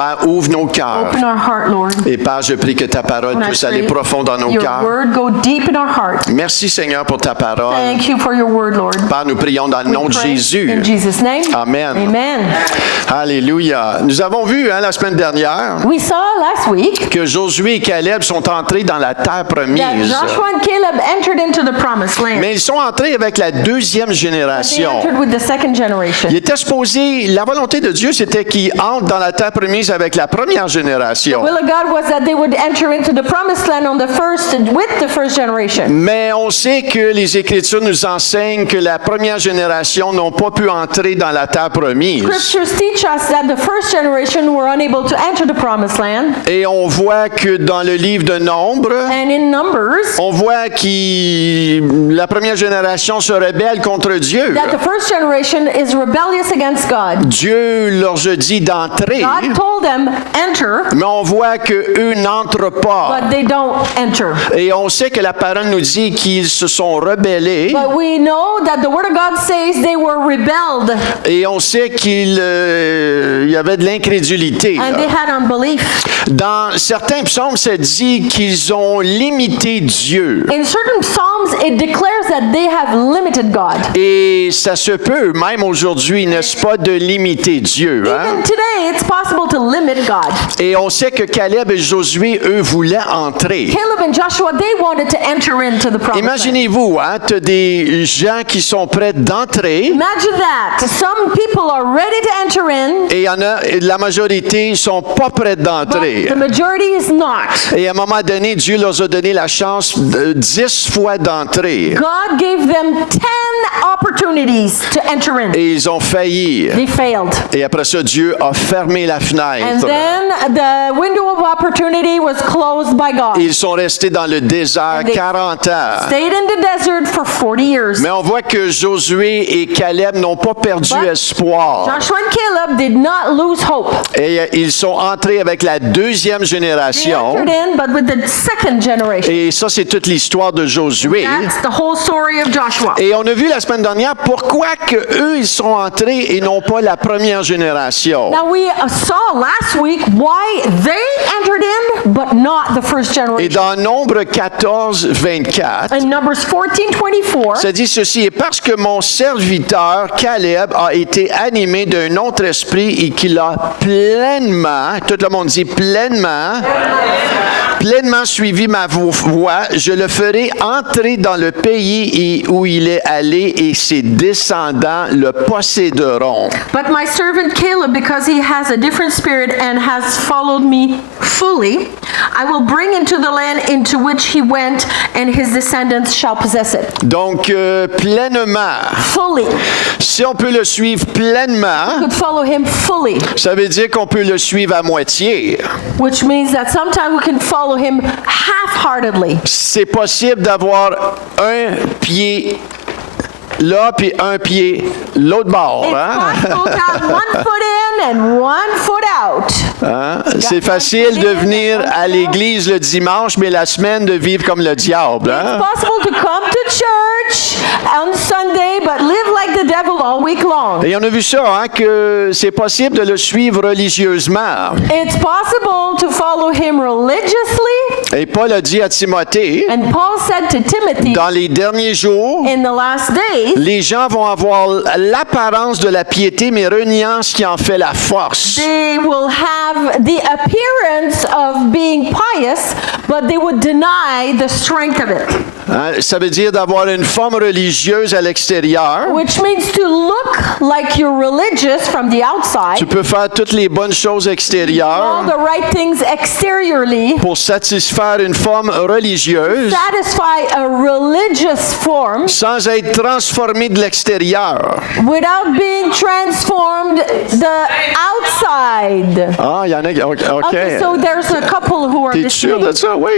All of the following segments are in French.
Père, ouvre nos cœurs. Open our heart, Lord. Et Père, je prie que ta parole And I puisse aller pray profond dans nos your cœurs. word go deep in our heart. Merci Seigneur pour ta parole. Thank you for your word, Lord. Père, nous prions dans le nom de Pray Jésus. in Jesus' name. Amen. Amen. Alléluia. Nous avons vu la semaine dernière We saw last week que Josué et Caleb sont entrés dans la terre that promise. Joshua and Caleb entered into the promised land. Mais ils sont entrés avec la deuxième They génération. entered with the second generation. Il était supposé, la volonté de Dieu, c'était qu'ils entrent dans la terre promise avec la première génération. The will of God was that they would enter into the promised land with the first generation. Mais on sait que les Écritures nous enseignent que la première génération n'ont pas pu entrer dans la terre promise. Scriptures teach us that the first generation were unable to enter the promised land. Et on voit que dans le livre de Nombres, And in Numbers, on voit que la première génération se rebelle contre Dieu. that the first generation is rebellious against God. Dieu leur a dit d'entrer, God told them, enter, mais on voit qu'eux n'entrent pas. but they don't enter. Et on sait que la parole nous dit qu'ils se sont rebellés. But we know that the Word of God says they were rebelled Et on sait qu'il y avait de l'incrédulité. and they had unbelief. Dans certains psaumes, ça dit qu'ils ont limité Dieu. In certain Psalms, it declares that they have limited God. Et ça se peut, même aujourd'hui, n'est-ce pas, de limiter Dieu. Hein? Even today, it's possible to limit God. Et on sait que Caleb et Josué, eux, voulaient entrer. Caleb and Joshua, they wanted to enter into the promised land. Imaginez-vous, tu as des gens qui sont prêts d'entrer Imagine that. Some people are ready to enter in, et il y en a, la majorité ne sont pas prêts d'entrer. but the majority is not. Et à un moment donné, Dieu leur a donné la chance 10 fois d'entrer. God gave them 10 opportunities to enter in. Et ils ont failli. They failed. Et après ça, Dieu a fermé la And fenêtre. then the window of opportunity was closed by God. Ils sont restés dans le désert And they 40 ans. Stayed in the desert for 40 years. Mais on voit que Josué et Caleb n'ont pas perdu But espoir. Joshua and Caleb did not lose hope. Et ils sont entrés avec la deuxième They génération. entered in, but with the second generation. Et ça, c'est toute l'histoire de Josué. That's the whole story of Joshua. Et on a vu la semaine dernière pourquoi que eux ils sont entrés et non pas la première génération. Now we saw last week why they entered in, but not the first Et generation. dans Nombre 14, 24, In Numbers 14:24, ça dit ceci: et parce que mon serviteur Caleb a été animé d'un autre esprit et qu'il a pleinement, tout le monde dit pleinement suivi ma voie, je le ferai entrer dans le pays où il est allé et ses descendants le posséderont. but my servant Caleb, because he has a different spirit and has followed me fully, I will bring into the land into which he went, and his descendants shall possess it. Donc, pleinement, Fully. si on peut le suivre pleinement, Could follow him fully, ça veut dire qu'on peut le suivre à moitié. which means that sometimes we can follow him half-heartedly. C'est possible d'avoir un pied là, puis un pied l'autre bord. It's Hein? possible to have one foot in and one foot out. Hein? C'est facile de venir à l'église le dimanche, mais la semaine de vivre comme le diable. It's Hein? possible to come to church on Sunday, but live like the devil all week long. Et on a vu ça, hein, que c'est possible de le suivre religieusement. It's possible to follow him religiously, Et Paul a dit à Timothée, and Paul said to Timothy, dans les derniers jours, in the last days, les gens vont avoir l'apparence de la piété, mais reniant ce qui en fait la force. they will have the appearance of being pious, but they would deny the strength of it. Hein, ça veut dire d'avoir une forme religieuse à l'extérieur. Which means to look like you're religious from the outside, Tu peux faire toutes les bonnes choses all extérieures the right things exteriorly, pour satisfaire une forme religieuse satisfy a religious form sans être transformé de l'extérieur. without being transformed the outside. Ah, il y en a. OK. Okay, so there's a couple who are T'es sûr de listening. ça? Oui.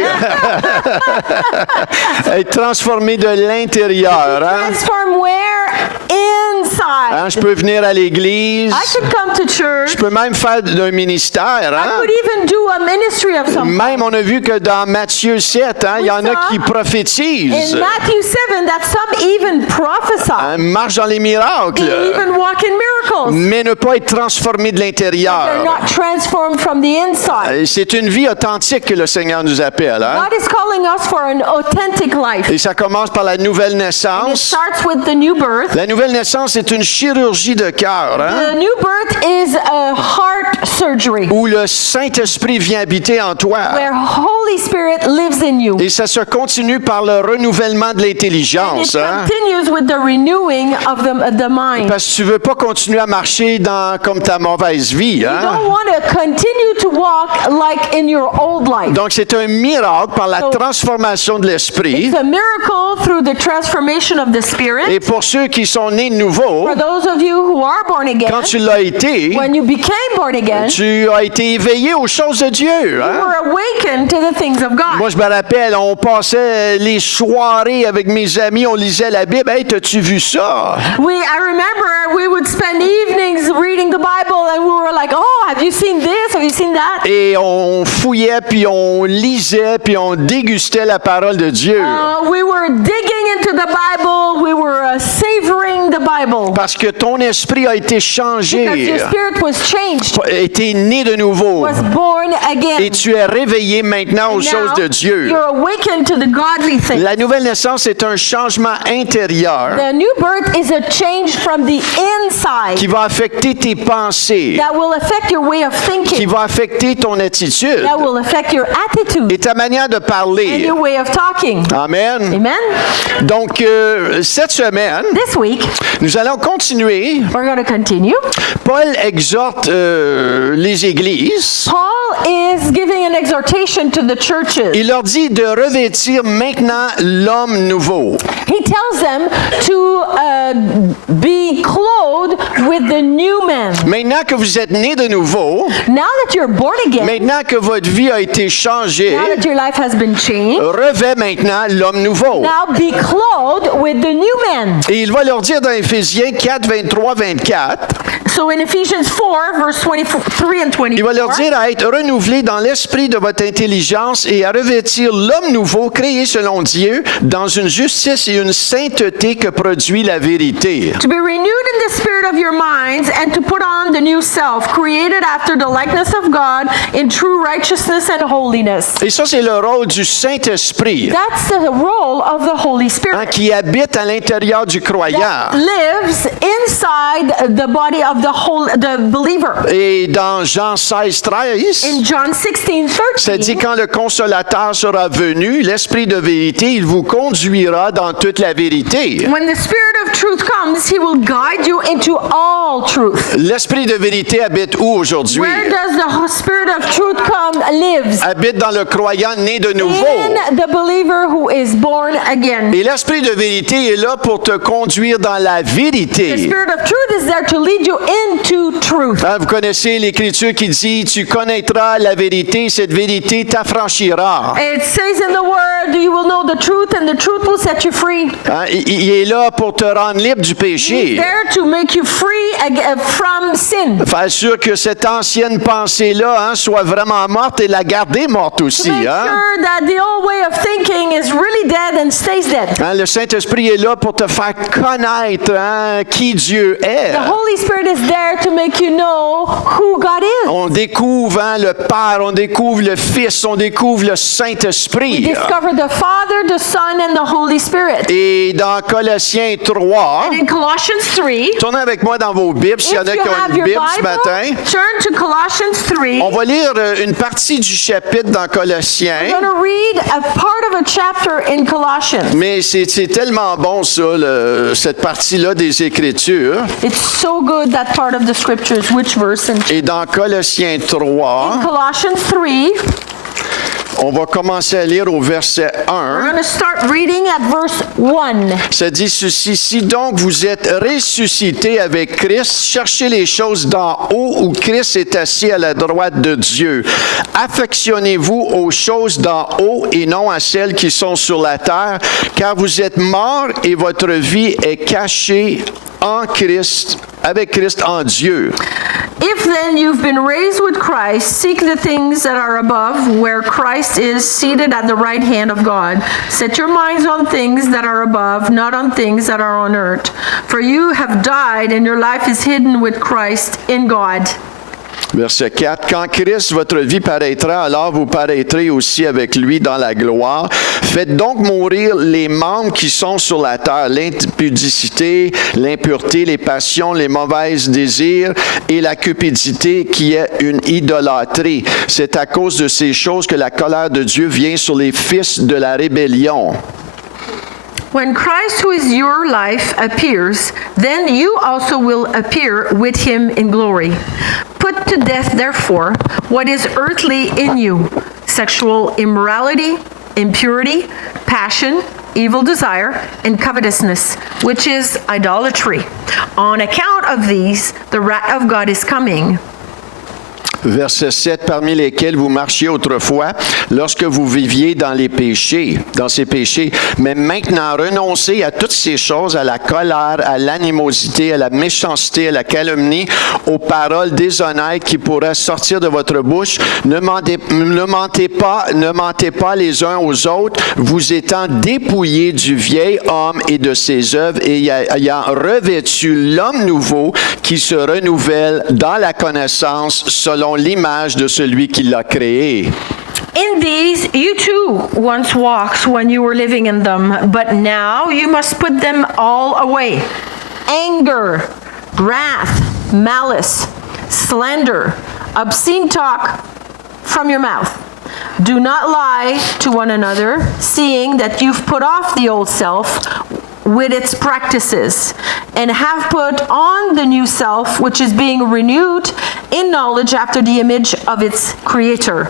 Être transformé de l'intérieur. Hein? Transform where? inside. Hein, je peux venir à l'église. I could come to church. Je peux même faire un ministère. I Hein? could even do a ministry of some kind. Même, on a vu que dans Matthieu 7, hein, il y en a qui prophétisent. In Matthew 7, that some even prophesy. Hein, marchent dans les miracles. They even walk in miracles. Mais ne pas être transformé de They're l'intérieur. not transformed from the inside. C'est une vie authentique que le Seigneur nous appelle. Hein? God is calling us for an authentic life. Et ça commence par la nouvelle It naissance. starts with the new birth. La nouvelle naissance, c'est une chirurgie de cœur, hein? The new birth is a heart surgery Où le Saint-Esprit vient habiter en toi. where Holy Spirit lives in you. Et ça se continue par le renouvellement de It l'intelligence. Hein? continues with the renewing of the mind. Parce que tu veux pas continuer à marcher comme ta mauvaise vie. You Hein? don't want to continue to walk like in your old life. Donc, c'est un miracle par la So- transformation de l'esprit. It's a miracle through the transformation of the Spirit. Et pour ceux qui sont nés de nouveau, For those of you who are born again, quand tu l'as été, when you became born again, tu as été éveillé aux choses de Dieu. you Hein? were awakened to the things of God. Moi, je me rappelle, on passait les soirées avec mes amis, on lisait la Bible. Hey, t'as-tu vu ça? I remember we would spend evenings reading the Bible and we were like, oh, have you seen this? Have you seen that? Et on fouillait, puis on lisait, puis on dégustait la parole de Dieu. We were digging into the Bible. We were savoring the Bible. Parce que ton esprit a été Because changé, your spirit was changed, a été né de nouveau. was born again. Et tu es réveillé maintenant aux choses Now, de Dieu. you're awakened to the godly things. La nouvelle naissance est un changement intérieur The new birth is a change from the inside qui va affecter tes pensées, that will affect your way of qui thinking, va affecter ton attitude that will affect your attitude et ta manière de and parler. your way of talking. Amen. Amen? Donc, cette semaine, This week, nous allons continuer. we're going to continue. Paul exhorte les églises. Paul is giving an exhortation to the churches. Il leur dit de revêtir maintenant l'homme nouveau. He tells them to be clothed with the new man. Maintenant que vous êtes nés de nouveau, Now that you're born again, maintenant que votre vie a été changée, now that your life has been changed, revêt maintenant l'homme nouveau. now be clothed with the new man. Et il va leur dire dans Éphésiens 4, 23, 24, So in Ephesians 4, verse 23 and il va leur 24, dire à être renouvelés dans l'esprit de votre intelligence et à revêtir l'homme nouveau créé selon Dieu dans une justice et une sainteté que produit la vérité. to be renewed in the spirit of your minds and to put on the new self, created after the likeness of God in true righteousness and holiness. Et ça, c'est le rôle du Saint-Esprit, That's the role of the Holy hein, Spirit. qui habite à l'intérieur du croyant. Lives inside the body of the believer. Et dans Jean 16, 13, In John 16, ça dit 13, quand le consolateur sera venu, l'Esprit de vérité, il vous conduira dans toute la vérité. when the Spirit of truth comes, he will guide you into all truth. L'Esprit de vérité habite où aujourd'hui? Where does the Spirit of truth come? Lives Habite dans le croyant né de nouveau. in the believer who is born again. Et l'Esprit de vérité est là pour te conduire dans la The vérité. Spirit of truth is there to lead you into truth. Hein, vous connaissez l'Écriture qui dit, tu connaîtras la vérité, cette vérité t'affranchira. It says in the Word, you will know the truth, and the truth will set you free. Hein, il est là pour te rendre libre du péché. There to make you free from sin. Faire sûr que cette ancienne pensée-là, hein, soit vraiment morte et la garder morte To aussi. make Hein? sure that the old way of thinking is really dead and stays dead. Hein, le Saint-Esprit est là pour te faire connaître, hein, qui Dieu est. The Holy Spirit is there to make you know who God is. On découvre, hein, le Père, on découvre le Fils, on découvre le Saint-Esprit. Discover the Father, the Son, and the Holy Spirit. Et dans Colossiens 3, In Colossians 3, tournez avec moi dans vos Bibles, s'il y en if a you qui ont have une your Bible ce Bible, matin. turn to Colossians 3. On va lire une partie du chapitre dans I'm Colossiens. going to read a part of a chapter in Colossians. Mais c'est tellement bon, ça, cette partie-là des Écritures. It's so good, that part of the scriptures. Which verse? In Et dans Colossiens 3, Colossians 3, On va commencer à lire au verset We're 1. going to start reading at verse 1. Ça dit ceci: si donc vous êtes ressuscités avec Christ, cherchez les choses d'en haut où Christ est assis à la droite de Dieu. Affectionnez-vous aux choses d'en haut et non à celles qui sont sur la terre, car vous êtes morts et votre vie est cachée en Christ, avec Christ en Dieu. If then you've been raised with Christ, seek the things that are above, where Christ is seated at the right hand of God. Set your minds on things that are above, not on things that are on earth. For you have died, and your life is hidden with Christ in God. Verset 4. Quand Christ, votre vie, paraîtra, alors vous paraîtrez aussi avec lui dans la gloire. Faites donc mourir les membres qui sont sur la terre, l'impudicité, l'impureté, les passions, les mauvais désirs et la cupidité qui est une idolâtrie. C'est à cause de ces choses que la colère de Dieu vient sur les fils de la rébellion. When Christ, who is your life, appears, then you also will appear with him in glory. Put to death, therefore, what is earthly in you: sexual immorality, impurity, passion, evil desire, and covetousness, which is idolatry. On account of these, the wrath of God is coming. Verset 7, parmi lesquels vous marchiez autrefois, lorsque vous viviez dans ces péchés. Mais maintenant, renoncez à toutes ces choses, à la colère, à l'animosité, à la méchanceté, à la calomnie, aux paroles déshonnêtes qui pourraient sortir de votre bouche. Ne mentez pas les uns aux autres, vous étant dépouillés du vieil homme et de ses œuvres, et ayant revêtu l'homme nouveau qui se renouvelle dans la connaissance selon l'image de celui qui l'a créé. In these you too once walked when you were living in them, but now you must put them all away: anger, wrath, malice, slander, obscene talk from your mouth. Do not lie to one another, seeing that you've put off the old self with its practices, and have put on the new self, which is being renewed in knowledge after the image of its creator.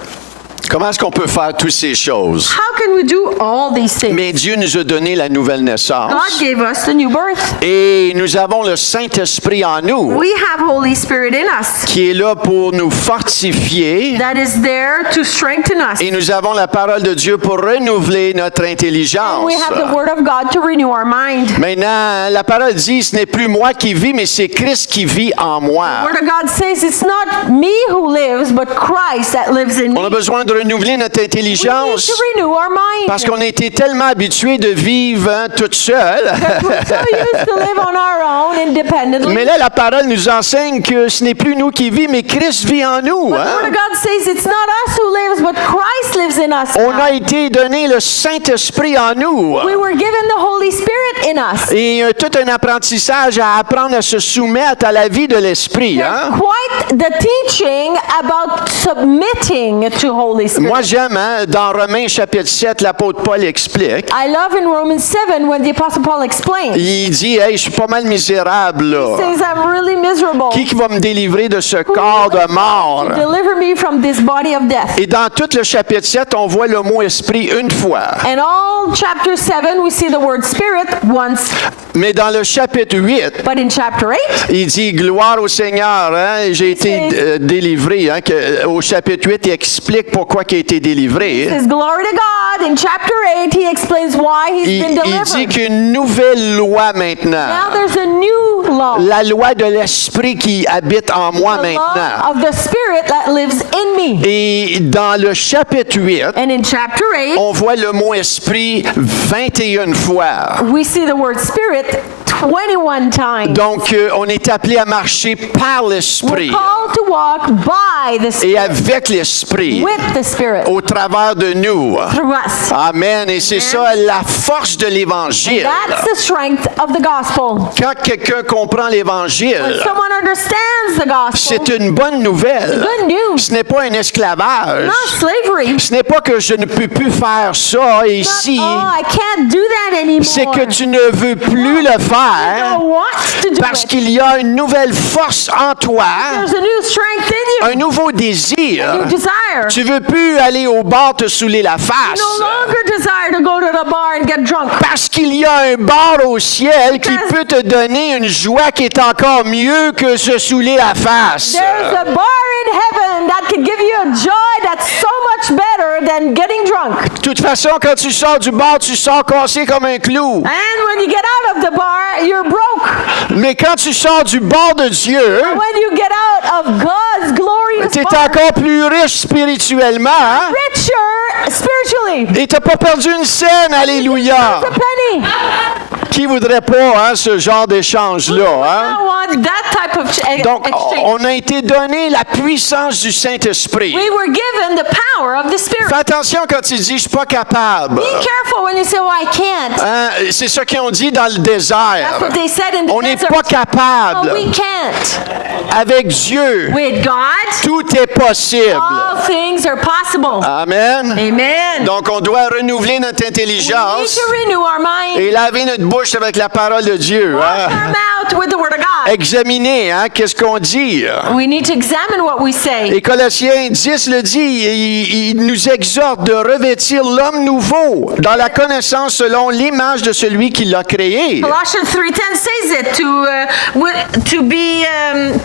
Comment est-ce qu'on peut faire toutes ces choses? How can we do all these things? Mais Dieu nous a donné la nouvelle naissance. God gave us the new birth. Et nous avons le Saint-Esprit en nous, We have Holy Spirit in us qui est là pour nous fortifier. that is there to strengthen us. Et nous avons la parole de Dieu pour renouveler notre intelligence. We have the Word of God to renew our mind. Maintenant, la parole dit, ce n'est plus moi qui vis, mais c'est Christ qui vit en The moi. Word of God says it's not me who lives, but Christ that lives in On a me. besoin de renouveler notre We need intelligence to renew our mind. parce qu'on a été tellement habitués de vivre toute seule. We're so used to live on our own independently. Mais là, la parole nous enseigne que ce n'est plus nous qui vivons, mais Christ vit en nous. But the hein. Word of God says it's not us who lives, but Christ lives in us. On now. a été donné le Saint-Esprit en nous. We were given the Holy Spirit in us. Et tout un apprentissage à apprendre à se soumettre à la vie de l'Esprit. Hein? Quite the teaching about submitting to Holy Spirit. Moi, j'aime, hein, dans Romains chapitre 7, l'apôtre Paul explique. I love in Romans 7 when the Apostle Paul explains. Il dit, hey, je suis pas mal misérable, He là. says, I'm really miserable. Qui va me délivrer de ce corps de mort? Deliver me from this body of death. Et dans tout le chapitre 7, on voit le mot esprit une fois. And all chapter 7, we see the word spirit once. Mais dans le chapitre 8, But in chapter 8, il dit gloire au Seigneur, hein, j'ai été délivré. Hein, au chapitre 8, il explique pourquoi il a été délivré. it says, glory to God. In chapter 8, he explains why he's been Il dit delivered. qu'une nouvelle loi maintenant, Now there's a new law. la loi de l'esprit qui habite en moi The maintenant. law of the spirit that lives in me. Et dans le chapitre 8, And in chapter 8, on voit le mot esprit 21 fois. we see the word spirit 21 times. Donc, on est appelé à marcher par We're l'esprit called to walk by the et Spirit, avec l'esprit with the Spirit, au travers de nous. through us. Amen. Et c'est ça la force de l'Évangile. That's the strength of the gospel. Quand quelqu'un comprend When l'Évangile, someone understands the gospel, c'est une bonne nouvelle. good news, Ce n'est pas un esclavage. not slavery. Ce n'est pas que je ne peux plus faire ça ici. Oh, I can't do that anymore. C'est que tu ne veux plus le faire. faire want to do parce it. qu'il y a une nouvelle force en toi, There's a new strength in you, un nouveau désir. new desire. Tu veux plus aller au bar te saouler la face. No longer desire to go to the bar and get drunk. Parce qu'il y a un bar au ciel qui peut te donner une joie qui est encore mieux que se saouler la face. There's a bar in heaven that can give you a joy that's so much better than getting drunk. De toute façon, quand tu sors du bar, tu sors cassé comme un clou. And when you get out of the bar, you're broke. Mais quand tu sors du bar de Dieu, When you get out of God's glorious tu es bar, encore plus riche spirituellement. Hein? richer spiritually. Et tu n'as pas perdu une scène, alléluia. The penny. Qui voudrait pas hein, ce genre d'échange-là? Hein? I want that type of Donc, exchange. on a été donné la puissance du Saint-Esprit. We were given the power of the Spirit. Fais attention quand tu dis « je suis pas capable Be careful when you say, "Oh, I can't." hein? C'est ça qu'ils ont dit dans le désert. That's what they said in the On n'est desert. pas capable. No, we can't. Avec Dieu, With God, tout est possible. all things are possible. Amen. Amen. Donc, on doit renouveler notre We need intelligence to renew our mind. et laver notre bouche avec la parole de Dieu. Wash Hein? our mouth with the Word of God. Examiner, hein, qu'est-ce qu'on dit. We need to examine what we say. Et Colossiens 10 le dit, il nous exhorte de revêtir l'homme nouveau dans la connaissance selon l'image de celui qui l'a créé. Colossians 3:10 says it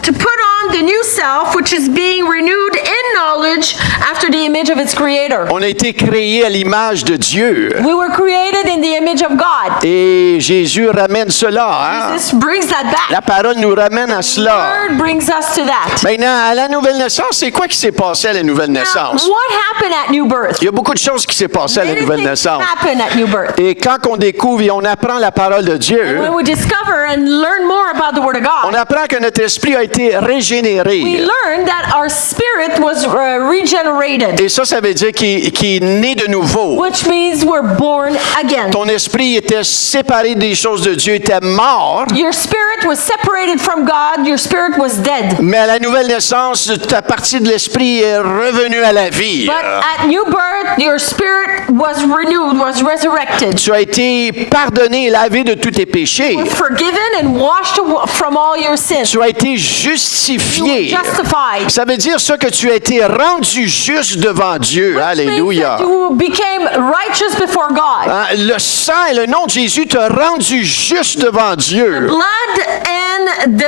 to put on the new self, which is being renewed in knowledge after the image of its creator. On a été créé à l'image de Dieu. We were created in the image of God. Et Jésus ramène cela. Hein? This brings that back. La parole nous ramène à The cela. Word brings us to that. Maintenant, à la nouvelle naissance, c'est quoi qui s'est passé à la nouvelle Now, naissance? what happened at new birth? Il y a beaucoup de choses qui s'est passé à la Many nouvelle things naissance. happen at new birth. Et quand on découvre et on apprend la parole de Dieu, When we discover and learn more about the Word of on God, apprend que notre esprit a été we régénéré. learn that our spirit was regenerated, Et ça veut dire qu'il est né de nouveau. which means we're born again. Ton esprit était séparé des choses de Dieu, était mort, Your spirit was separated from God, your spirit was dead. mais à la nouvelle naissance, ta partie de l'esprit est revenue à la vie. But at new birth, your spirit was renewed, was resurrected, Tu as été pardonné et lavé de tous tes péchés. forgiven and washed from all your sins. Tu as été You were justifié. justified. Ça veut dire ça que tu as été rendu juste devant Dieu. Means Alléluia. that you became righteous before God. Hein, le sang et le nom de Jésus t'a rendu juste devant Dieu. Blood and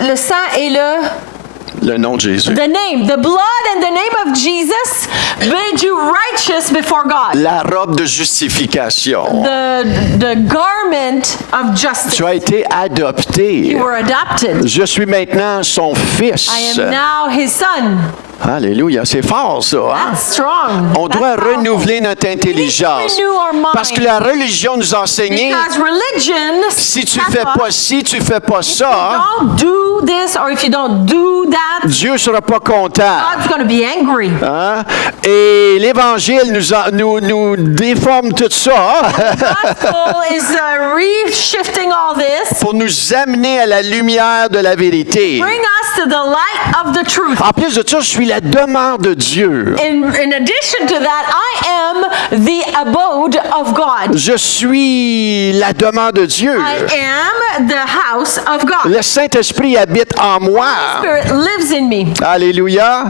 le sang et Le nom de Jésus. the blood and the name of Jesus made you righteous before God. La robe de justification. The garment of justice. Tu as été adopté. You were adopted. Je suis maintenant son fils. I am now his son. Alléluia, c'est fort ça. Hein? That's strong. On doit That's powerful. renouveler notre intelligence. renew our mind. Parce que la religion nous a enseigné, Because religion, si tu fais pas ci, tu fais pas ça, don't do this or if you don't do that, Dieu sera pas content. God's going to be angry. Hein? Et l'Évangile nous déforme tout ça Gospel is reshifting all this. pour nous amener à la lumière de la vérité. Bring us to the light of the truth. En plus de ça, je suis la demeure de Dieu. In addition to that, I am the abode of God. Je suis la demeure de Dieu. I am the house of God. Le Saint-Esprit habite en moi. Spirit lives in me. Alléluia.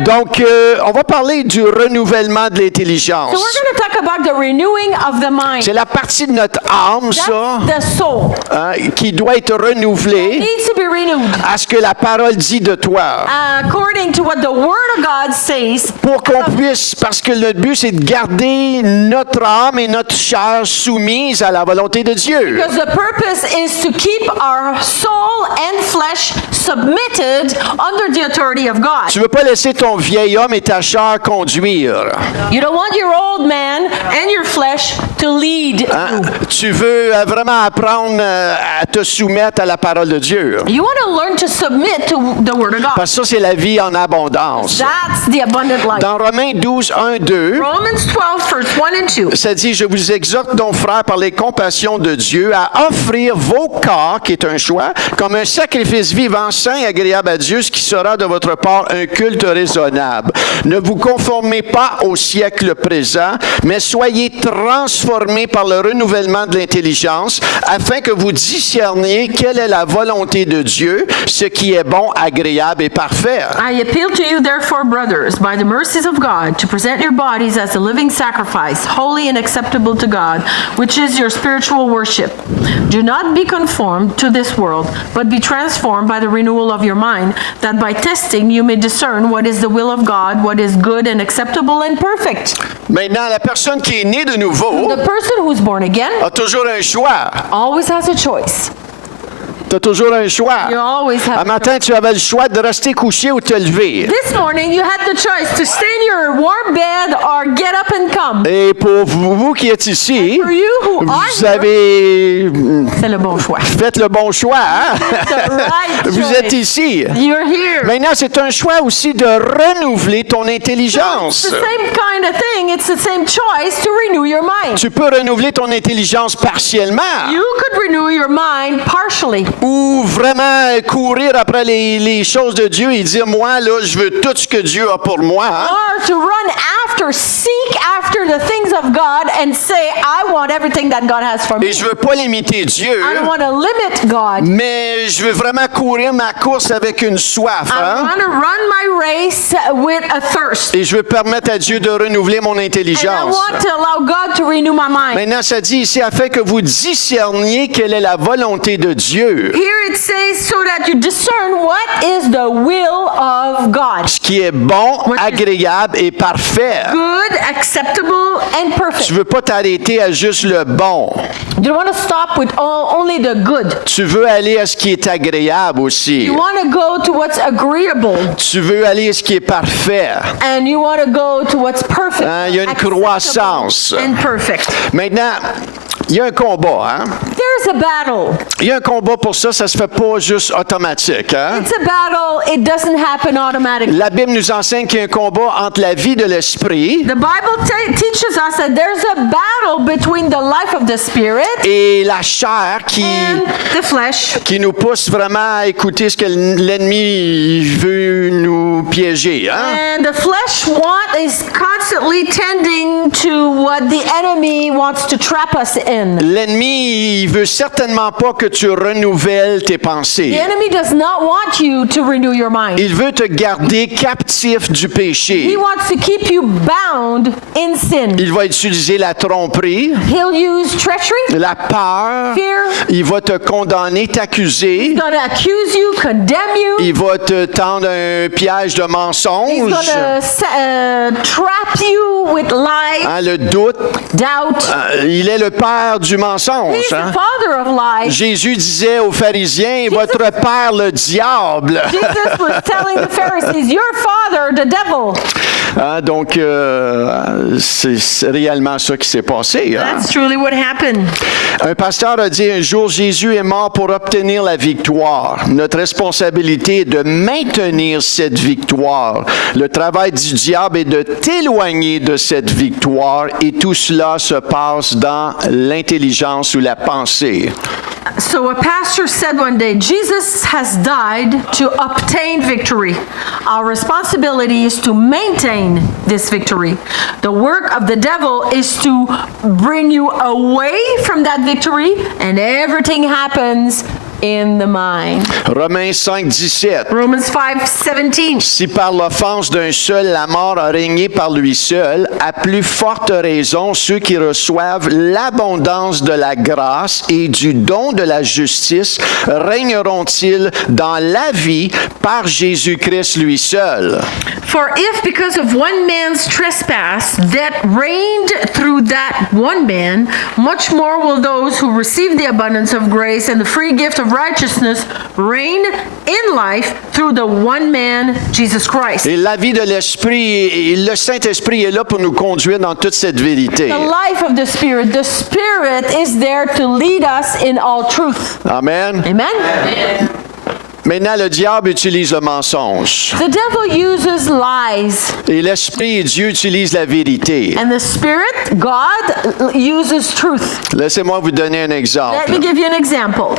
Donc, on va parler du renouvellement de l'intelligence. So we're going to talk about the renewing of the mind. C'est la partie de notre âme, ça, That's the soul. hein, qui doit être renouvelée Needs to be renewed. à ce que la parole dit de toi. According to what the Word of God says, Pour qu'on puisse, parce que le but, c'est de garder notre âme et notre chair soumises à la volonté de Dieu. because the purpose is to keep our soul and flesh submitted under the authority of God. Tu veux pas laisser ton vieil homme et ta chair conduire. You don't want your old man and your flesh to lead Hein? you. Tu veux vraiment apprendre à te soumettre à la parole de Dieu. You want to learn to submit to the Word of God. Parce que ça, c'est la vie en abondance. That's That's the abundant life. Dans Romains 12, 1, 2, Romans 12, verse 1 and 2. ça dit, je vous exhorte donc, frères, par les compassions de Dieu, à offrir vos corps, qui est un choix, comme un sacrifice vivant, saint et agréable à Dieu, ce qui sera de votre part un culte raisonnable. Ne vous conformez pas au siècle présent, mais soyez transformés par le renouvellement de l'intelligence, afin que vous discerniez quelle est la volonté de Dieu, ce qui est bon, agréable et parfait. I appeal to you, therefore, brothers, by the mercies of God, to present your bodies as a living sacrifice, holy and acceptable to God, which is your spiritual worship. Do not be conformed to this world, but be transformed by the renewal of your mind, that by testing you may discern what is the will of God, what is good and acceptable and perfect. Maintenant, la personne qui est née de nouveau The person who's born again a toujours un choix. always has a choice. Tu as toujours un choix. You always have Un matin, tu avais le choix de rester couché ou te lever. This morning, you had the choice to stay in your warm bed or get up and come. Et pour vous qui êtes ici, For you who are vous here, avez c'est le bon choix. fait le bon choix. Hein? The right Vous choice. êtes ici. You're here. Maintenant, c'est un choix aussi de renouveler ton It's intelligence. the same kind of thing. It's the same choice to renew your mind. Tu peux renouveler ton intelligence partiellement You could renew your mind partially. ou vraiment courir après les choses de Dieu et dire, moi, là, je veux tout ce que Dieu a pour moi. Hein? Or to run after, seek after the things of God and say, I want everything that God has for me. Et je veux pas limiter Dieu, I don't want to limit God. mais je veux vraiment courir ma course avec une soif. I Hein? want to run my race with a thirst. Et je veux permettre à Dieu de renouveler mon And I intelligence. want to allow God to renew my mind. Maintenant, ça dit ici, afin que vous discerniez quelle est la volonté de Dieu, Here it says, so that you discern what is the will of God. ce qui est bon, What is- agréable et parfait. Good, acceptable, and Tu perfect. veux pas t'arrêter à juste le bon. You don't want to stop with only the good. Tu veux aller à ce qui est agréable aussi. You want to go to what's agreeable, Tu veux aller à ce qui est parfait. and you want to go to what's perfect. Hein, il y a une acceptable, croissance. And perfect. Maintenant, il y a un combat. Hein? There's a battle. Il y a un combat pour ça, ça se fait pas juste automatique. Hein? It's a battle. It doesn't happen automatically. La Bible nous enseigne qu'il y a un combat entre la vie de l'esprit The Bible teaches us that there's a battle between the life of the spirit et la chair and the flesh. qui nous pousse vraiment à écouter ce que l'ennemi veut nous piéger. Hein? And the flesh is constantly tending to what the enemy wants to trap us in. L'ennemi, il veut certainement pas que tu renouvelles tes The pensées. enemy does not want you to renew your mind. Il veut te garder captif du He péché. wants to keep you bound in sin. Il va utiliser la tromperie, He'll use treachery, la peur. fear. Il va te condamner, t'accuser. He's going to accuse you, condemn you. Il va te tendre un piège de He's mensonge. going to trap you with lies, Hein, le doute, doubt. il est le père du mensonge. He's Hein? the father of lies. Jésus disait aux pharisiens, votre père le diable. Jesus was telling the Pharisees, your father, the devil. Hein, donc, c'est réellement ça qui s'est passé. Hein? That's truly what happened. Un pasteur a dit un jour, Jésus est mort pour obtenir la victoire. Notre responsabilité est de maintenir cette victoire. Le travail du diable est de t'éloigner de cette victoire et tout cela se passe dans l'intelligence ou la pensée. So a pastor said one day, Jesus has died to obtain victory. Our responsibility is to maintain this victory. The work of the devil is to bring you away from that victory, and everything happens in the mind. Romains 5:17. Romans 5:17. Si par l'offense d'un seul la mort a régné par lui seul, à plus forte raison ceux qui reçoivent l'abondance de la grâce et du don de la justice régneront-ils dans la vie par Jésus-Christ lui seul. For if because of one man's trespass that reigned through that one man, much more will those who receive the abundance of grace and the free gift of righteousness reign in life through the one man, Jesus Christ. Et la vie de l'Esprit, et le Saint-Esprit est là pour nous conduire dans toute cette vérité. The life of the Spirit is there to lead us in all truth. Amen. Amen? Maintenant, le diable utilise le mensonge. The devil uses lies. Et l'Esprit et Dieu utilisent la vérité. And the Spirit, God, uses truth. Laissez-moi vous donner un exemple. Let me give you an example.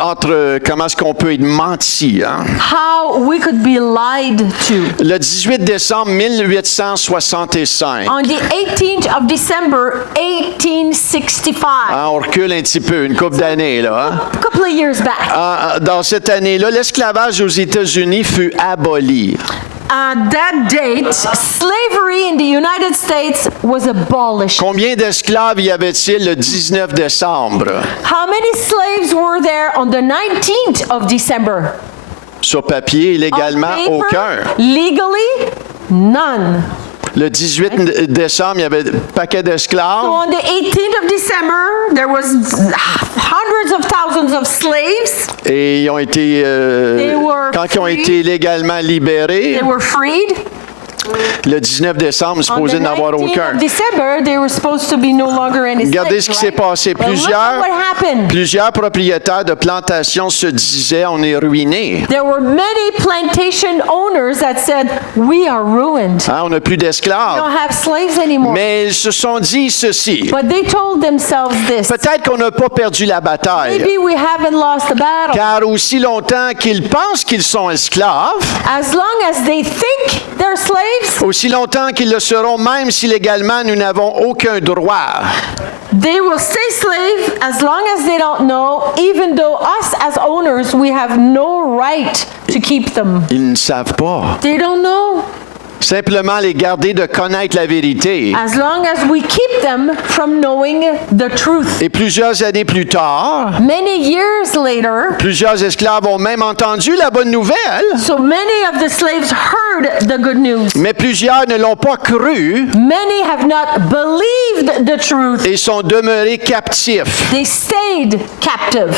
Entre comment est-ce qu'on peut être menti. Hein? How we could be lied to. Le 18 décembre 1865. On the 18th of December, 1865. Hein, on recule un petit peu, une couple d'années. Là, hein? A couple of years back. Dans cette année-là, l'esclavage aux États-Unis fut aboli. That date, slavery in the United States was abolished. Combien d'esclaves y avait-il le 19 décembre? How many slaves were there on the 19th of December? Sur papier, légalement, On paper, aucun. Legally, none. Le 18 décembre, il y avait un paquet d'esclaves. So on the 18th of December, there was hundreds of thousands of slaves. Et ils ont été, quand ils ont été légalement libérés, They were freed. le 19 décembre, ils supposés n'avoir aucun. On December, they were supposed to be no longer any Regardez ce slaves, qui s'est right? passé. But look at what happened. Plusieurs propriétaires de plantations se disaient, on est ruinés. There were many plantation owners that said, we are ruined. Hein, on n'a plus We don't d'esclaves. have slaves anymore. Mais ils se sont dit ceci. But they told themselves this. Peut-être qu'on n'a pas perdu la bataille. Maybe we haven't lost the battle. Car aussi longtemps qu'ils pensent qu'ils sont esclaves, As long as they think they're slaves, aussi longtemps qu'ils le seront, même si légalement nous n'avons aucun droit. they will stay slave as long as they don't know, even though us as owners, we have no right to keep them. Ils ne savent pas. They don't know. Simplement les garder de connaître la vérité. As long as we keep them from knowing the truth. Et plusieurs années plus tard, Many years later, plusieurs esclaves ont même entendu la bonne nouvelle, so many of the slaves heard the good news. mais plusieurs ne l'ont pas cru Many have not believed the truth. et sont demeurés captifs. They stayed captive.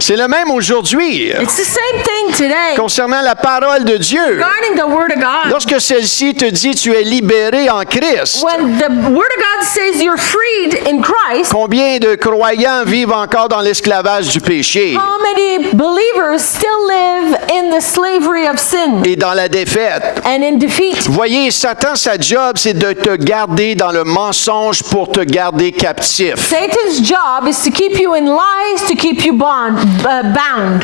C'est le même aujourd'hui It's the same thing today. concernant la parole de Dieu. Regarding the Word of God, Lorsque celle-ci te dit tu es libéré en Christ, when the Word of God says you're freed in Christ, combien de croyants vivent encore dans l'esclavage du péché how many believers still live in the slavery of sin et dans la défaite? and in defeat? Voyez, Satan, sa job, c'est de te garder dans le mensonge pour te garder captif. Satan's job is to keep you in lies, to keep you bound.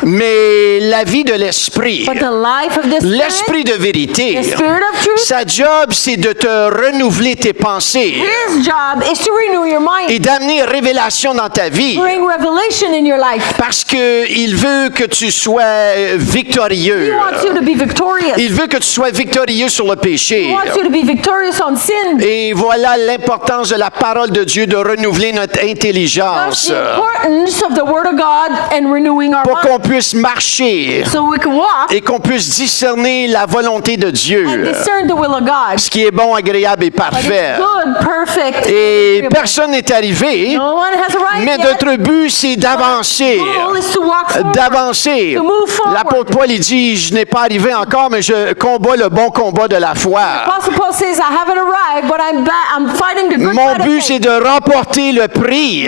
Mais la vie de l'esprit, But the life of the Spirit, l'esprit de vérité, the Spirit of truth, sa job, c'est de te renouveler tes pensées his job is to renew your mind, et d'amener révélation dans ta vie. bring revelation in your life. Parce qu'il veut que tu sois He victorieux. wants you to be victorious. Il veut que tu sois victorieux sur le péché. He wants you to be victorious on sin. Et voilà l'importance de la parole de Dieu de renouveler notre That's intelligence the importance of the Word of God and renewing our pour qu'on mind, puisse marcher so we can walk et qu'on puisse discerner la volonté de and Dieu, discern the will of God. ce qui est bon, agréable et But it's parfait. good, perfect, Et agreeable. personne n'est arrivé, No one has arrived mais yet. notre but, c'est d'avancer. The goal is to walk forward. D'avancer. To move forward. L'apôtre Paul, il dit, je n'ai pas arrivé encore, mais je combats le bon combat de la foi. Apostle Paul says, I haven't arrived, but I'm fighting the good Mon fight of but, faith. c'est de remporter le prix.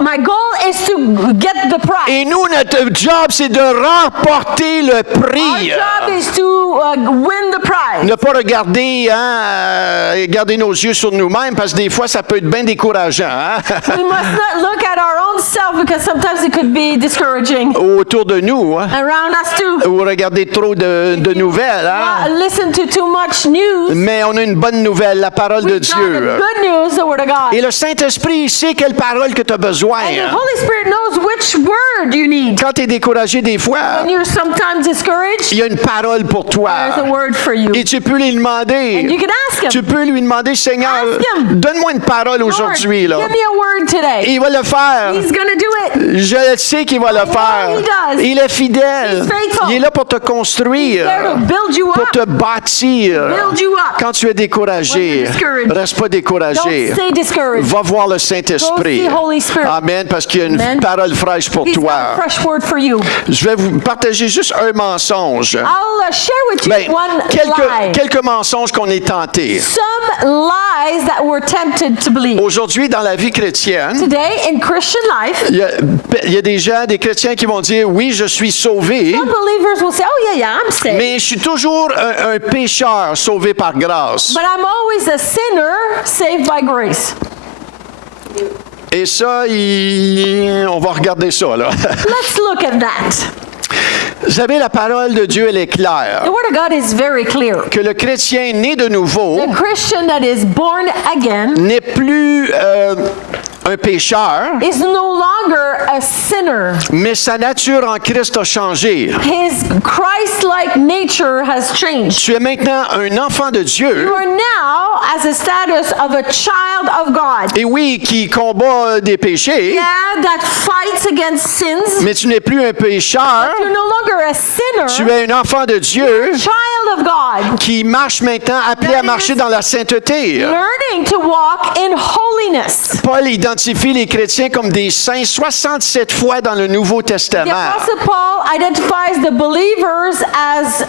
My goal is to get the prize. Et nous, notre job, c'est de remporter le Our prix. job is to win the prize. Ne pas regarder, garder nos yeux sur nous-mêmes, parce que des fois, ça peut être bien décourageant. Hein? We must not look at our own self because sometimes it could be discouraging Autour de nous, hein? around us too. Ou regarder trop de nouvelles. Hein? Listen to too much news. Mais on a une bonne nouvelle, la parole de We've got the Dieu. good news, the Word of God. Et le Saint-Esprit, il sait quelle parole que tu as besoin. And the Holy Spirit knows which word you need. Quand tu es découragé des fois, When you're sometimes discouraged, il y a une parole pour toi. there's a word for you. Et tu peux lui demander. And you can ask Him. Tu peux lui demander, Seigneur, Ask him. donne-moi une parole Lord, aujourd'hui. Là. give me a word today. Et il va le faire. He's going to do it. Je sais qu'il va le faire. he does. Il est fidèle. He's faithful. Il est là pour te construire, There to build you pour up. te bâtir. Build you up. Quand tu es découragé, When you're discouraged. reste pas découragé. Don't stay discouraged. Va voir le Saint-Esprit. Go see Holy Spirit. Amen, parce qu'il y a une Amen. parole fraîche pour He's got toi. a fresh word for you. Je vais vous partager juste un mensonge. I'll share with you one lie. Quelques mensonges qu'on est tenté. Some lies that we're tempted to believe. Aujourd'hui, dans la vie chrétienne, Today, in Christian life, il y a des gens, des chrétiens qui vont dire, oui, je suis sauvé, some believers will say, oh yeah, I'm saved. mais je suis toujours un pécheur sauvé par grâce. But I'm always a sinner saved by grace. Et ça, on va regarder ça, là. Let's look at that. Vous savez, la parole de Dieu, elle est claire. The Word of God is very clear. Que le chrétien né de nouveau The Christian that is born again n'est plus un pécheur, is no longer a sinner. mais sa nature en Christ a changé. His Christ-like nature has changed. Tu es maintenant un enfant de Dieu. You are now as a status of a child of God. Et oui, qui combat des péchés, Yeah, that fights against sins. mais tu n'es plus un pécheur. You're no longer a sinner. Tu es un enfant de Dieu Child of God. qui marche maintenant, appelé à marcher dans la sainteté. Learning to walk in holiness. Paul identifie les chrétiens comme des saints 67 fois dans le Nouveau The Testament. Apostle Paul identifies the believers as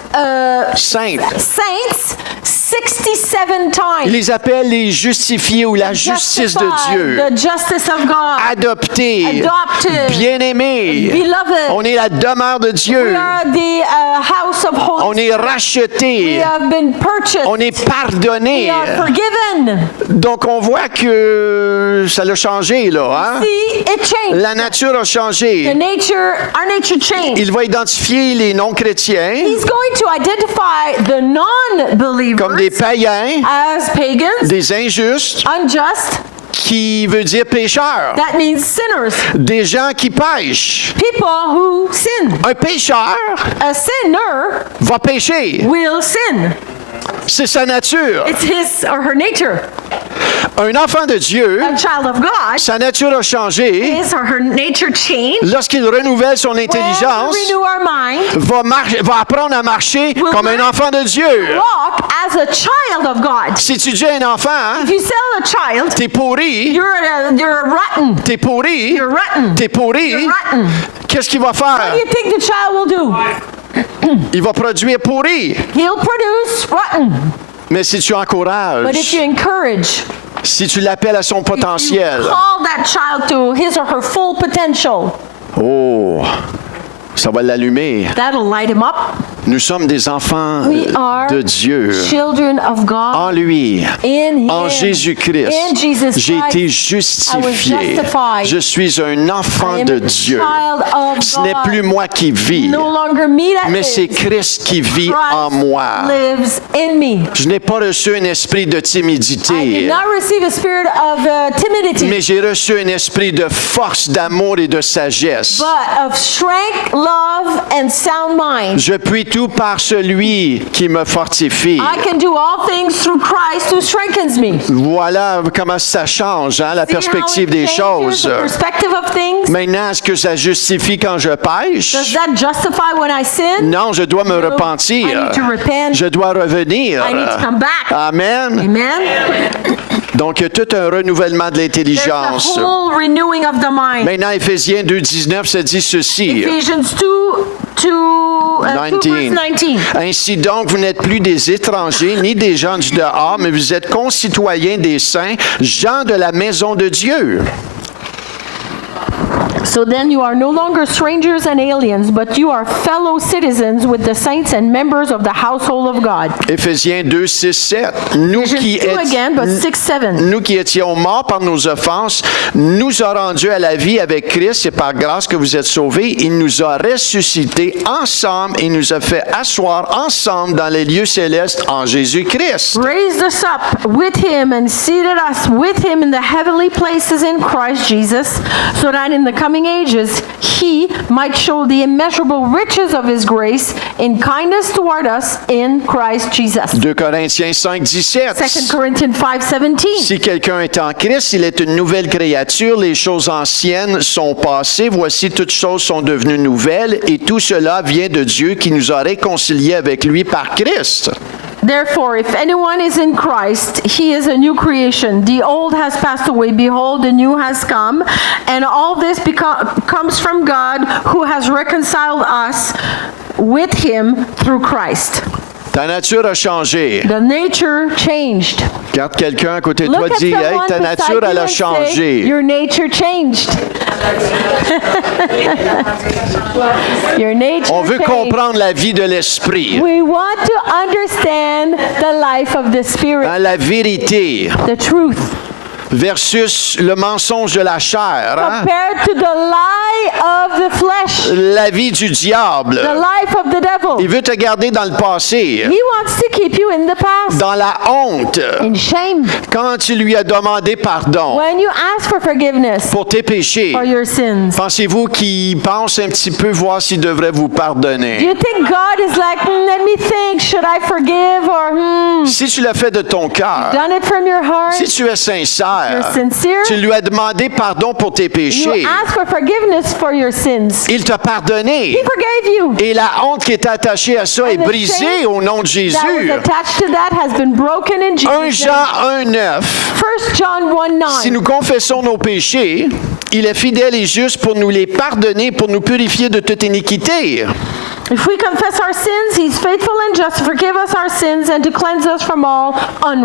Saintes. saints 67 Il times. les appelle les justifiés ou la justice de Justified, Dieu. the justice of God. Adoptés, Adopted, bien-aimés. beloved. On est la demeure de We Dieu. are the house of On holiness. est We rachetés. have been purchased. On est We pardonnés. are forgiven. Donc on voit que ça l'a changé, là. Hein? See, it changed. La nature a The changé. our nature changed. Il va identifier les non-chrétiens He's going to identify the non-believers comme des païens, as pagans, des injustes, unjust. qui veut dire pécheurs, That means sinners, des gens qui pêchent. people who sin. Un pécheur A sinner va pécher. will sin. C'est sa nature. It's his or her nature. Un enfant de Dieu, A child of God, sa nature a changé. his or her nature changed. Lorsqu'il renouvelle son When we intelligence, renew our mind, va apprendre à marcher Will comme un learn- enfant de Dieu. walk as a child of God. Si tu dis à un enfant, hein, If you sell a child, t'es pourri, you're rotten. t'es pourri, You're rotten. t'es pourri, You're rotten. qu'est-ce qu'il va faire? What do you think the child will do? Il va produire pourri. He'll produce rotten. Mais si tu But if encourages, you encourage, si tu l'appelles à son you potentiel, call that child to his or her full potential, oh, ça va l'allumer. that'll light him up. Nous sommes des enfants We are de Dieu. children of God En lui, in him. en Jésus-Christ, In Jesus j'ai Christ, été I justifié. was justified. Je suis un I enfant am de a Dieu. child of Ce n'est God. plus moi qui vis, No longer me that mais c'est lives. Christ qui vit Christ en moi. lives in me. Je n'ai pas reçu un esprit de I did timidité, not receive a spirit of timidity, mais j'ai reçu un esprit de force, d'amour et de sagesse. but of strength, love, and sound mind. Je puis tout par celui qui me fortifie. I can do all things through Christ who strengthens me. Voilà comment ça change, hein, la See how it perspective des changes choses. the perspective of things? Maintenant, est-ce que ça justifie quand je Does pêche? that justify when I sin? Non, je dois me No, repentir. I need to repent. Je dois revenir. I need to come back. Amen. Amen. Donc, il y a tout un renouvellement de There's l'intelligence. a whole renewing of the mind. Maintenant, Éphésiens 2,19, ça dit ceci. Ephesians 2 verse 19. Ainsi donc, vous n'êtes plus des étrangers ni des gens du dehors, mais vous êtes concitoyens des saints, gens de la maison de Dieu. So then you are no longer strangers and aliens, but you are fellow citizens with the saints and members of the household of God. Éphésiens 2, 6, 7. Nous qui, Ephesians 2 again, but 6, 7. nous qui étions morts par nos offenses, nous a rendus à la vie avec Christ et par grâce que vous êtes sauvés. Il nous a ressuscités ensemble et nous a fait asseoir ensemble dans les lieux célestes en Jésus-Christ. Raised us up with him and seated us with him in the heavenly places in Christ Jesus, so that in the coming ages he might show the immeasurable riches of his grace in kindness toward us in Christ Jesus. 2 Corinthiens 5, 17. 2 Corinthians 5:17. Si quelqu'un est en Christ, il est une nouvelle créature. Les choses anciennes sont passées. Voici, toutes choses sont devenues nouvelles. Et tout cela vient de Dieu qui nous a réconciliés avec lui par Christ. Therefore, if anyone is in Christ, he is a new creation. The old has passed away. Behold, the new has come. And all this comes from God, who has reconciled us with him through Christ. Ta nature a changé. The nature changed. Regarde quelqu'un à côté de toi, Look at dis, hey, someone ta beside nature, you elle a and say, changé. your nature changed. Your nature On veut changed. comprendre la vie de l'esprit, We want to understand the life of the Spirit, hein, la vérité, the truth, versus le mensonge de la chair, hein, compared to the lie of the flesh, la vie du diable. the life of the devil. Il veut te garder dans le passé, He wants to keep you in the past, dans la honte, in shame. quand tu lui as demandé pardon When you ask for forgiveness pour tes péchés. for your sins, Pensez-vous qu'il pense un petit peu voir s'il devrait vous do pardonner? you think God is like, let me think, should I forgive or Si tu l'as fait de ton cœur, done it from your heart? si tu es sincère, You're sincere. tu lui as demandé pardon pour tes You péchés, ask for forgiveness for your sins. il t'a pardonné. He forgave you. Et la honte qui est attachée à ça est And the brisée shame au nom de That was Jésus. attached to that has been broken in 1 Jesus' Jean name. 1,9. 1 John 1:9. Si nous confessons nos péchés, il est fidèle et juste pour nous les pardonner, pour nous purifier de toute iniquité. If we confess our sins, He's faithful and just to forgive us our sins and to cleanse us from all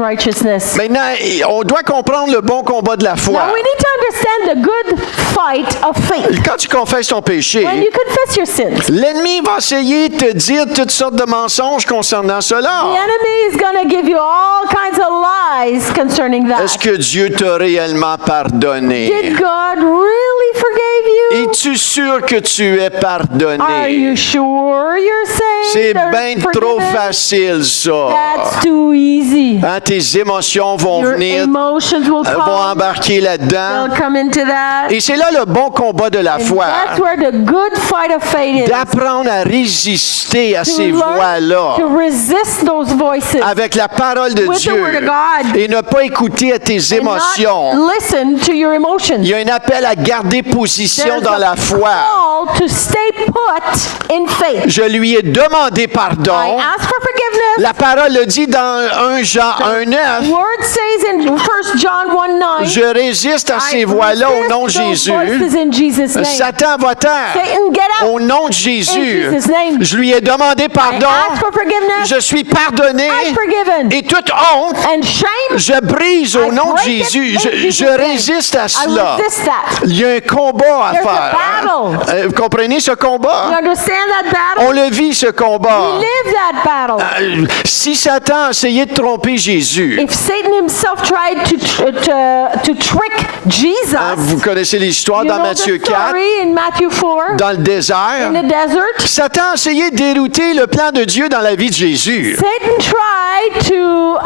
unrighteousness. Maintenant, on doit comprendre le bon combat de la foi. Now we need to understand the good fight of faith. Quand tu confesses ton péché, When you confess your sins, l'ennemi va essayer de te dire toutes sortes de mensonges concernant the cela. enemy is going to give you all kinds of lies concerning Est-ce that. que Dieu t'a réellement pardonné? Did God really forgive you? Es-tu sûr que tu es Are pardonné? you sure you're C'est saved? or bien trop forgiven? facile, ça. That's too easy. Hein, tes émotions vont Your venir, emotions will vont come. embarquer là-dedans. They'll come into that. Et c'est là le bon combat de la And foi. that's where the good fight of faith is. D'apprendre à résister à To ces learn voix-là to resist those voices. avec la parole de With the Dieu word of God. et ne pas écouter à tes And émotions. not listen to your emotions. Il y a un appel à garder position There's dans a la foi. call to stay put in faith. Je lui ai demandé I pardon. ask for forgiveness. La parole le dit dans 1 Jean 1,9. Word says in 1 John 1:9. Je résiste à ces voix-là au nom de Jésus. In Jesus' name. Satan va taire. Satan, get out. Au nom de Jésus. In Jesus' name. Je lui ai demandé I pardon. ask for forgiveness. Je suis pardonné. I'm forgiven. Et toute honte, And shame, je brise au I nom de break it Jésus. in Je Jesus' name. résiste à I cela. resist that. Il y a un combat à There's a faire. battle. Vous comprenez ce You combat? understand that battle? On le vit, ce combat. Live that battle. Si Satan a essayé de tromper Jésus, If Satan himself tried to trick Jesus, vous connaissez l'histoire you dans know Matthieu the 4, story in Matthew 4, dans le désert. in the desert. Satan a essayé de dérouter le plan de Dieu dans la vie de Jésus. Satan tried to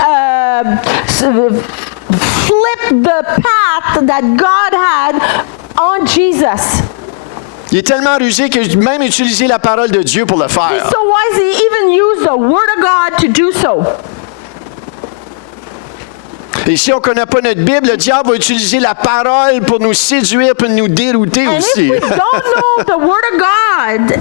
flip the path that God had on Jesus. Il est tellement rusé qu'il a même utilisé la parole de Dieu pour le faire. So wise he even used the word of God to do so. Et si on ne connaît pas notre Bible, le diable va utiliser la parole pour nous séduire, pour nous dérouter And if aussi. we don't know the word of God,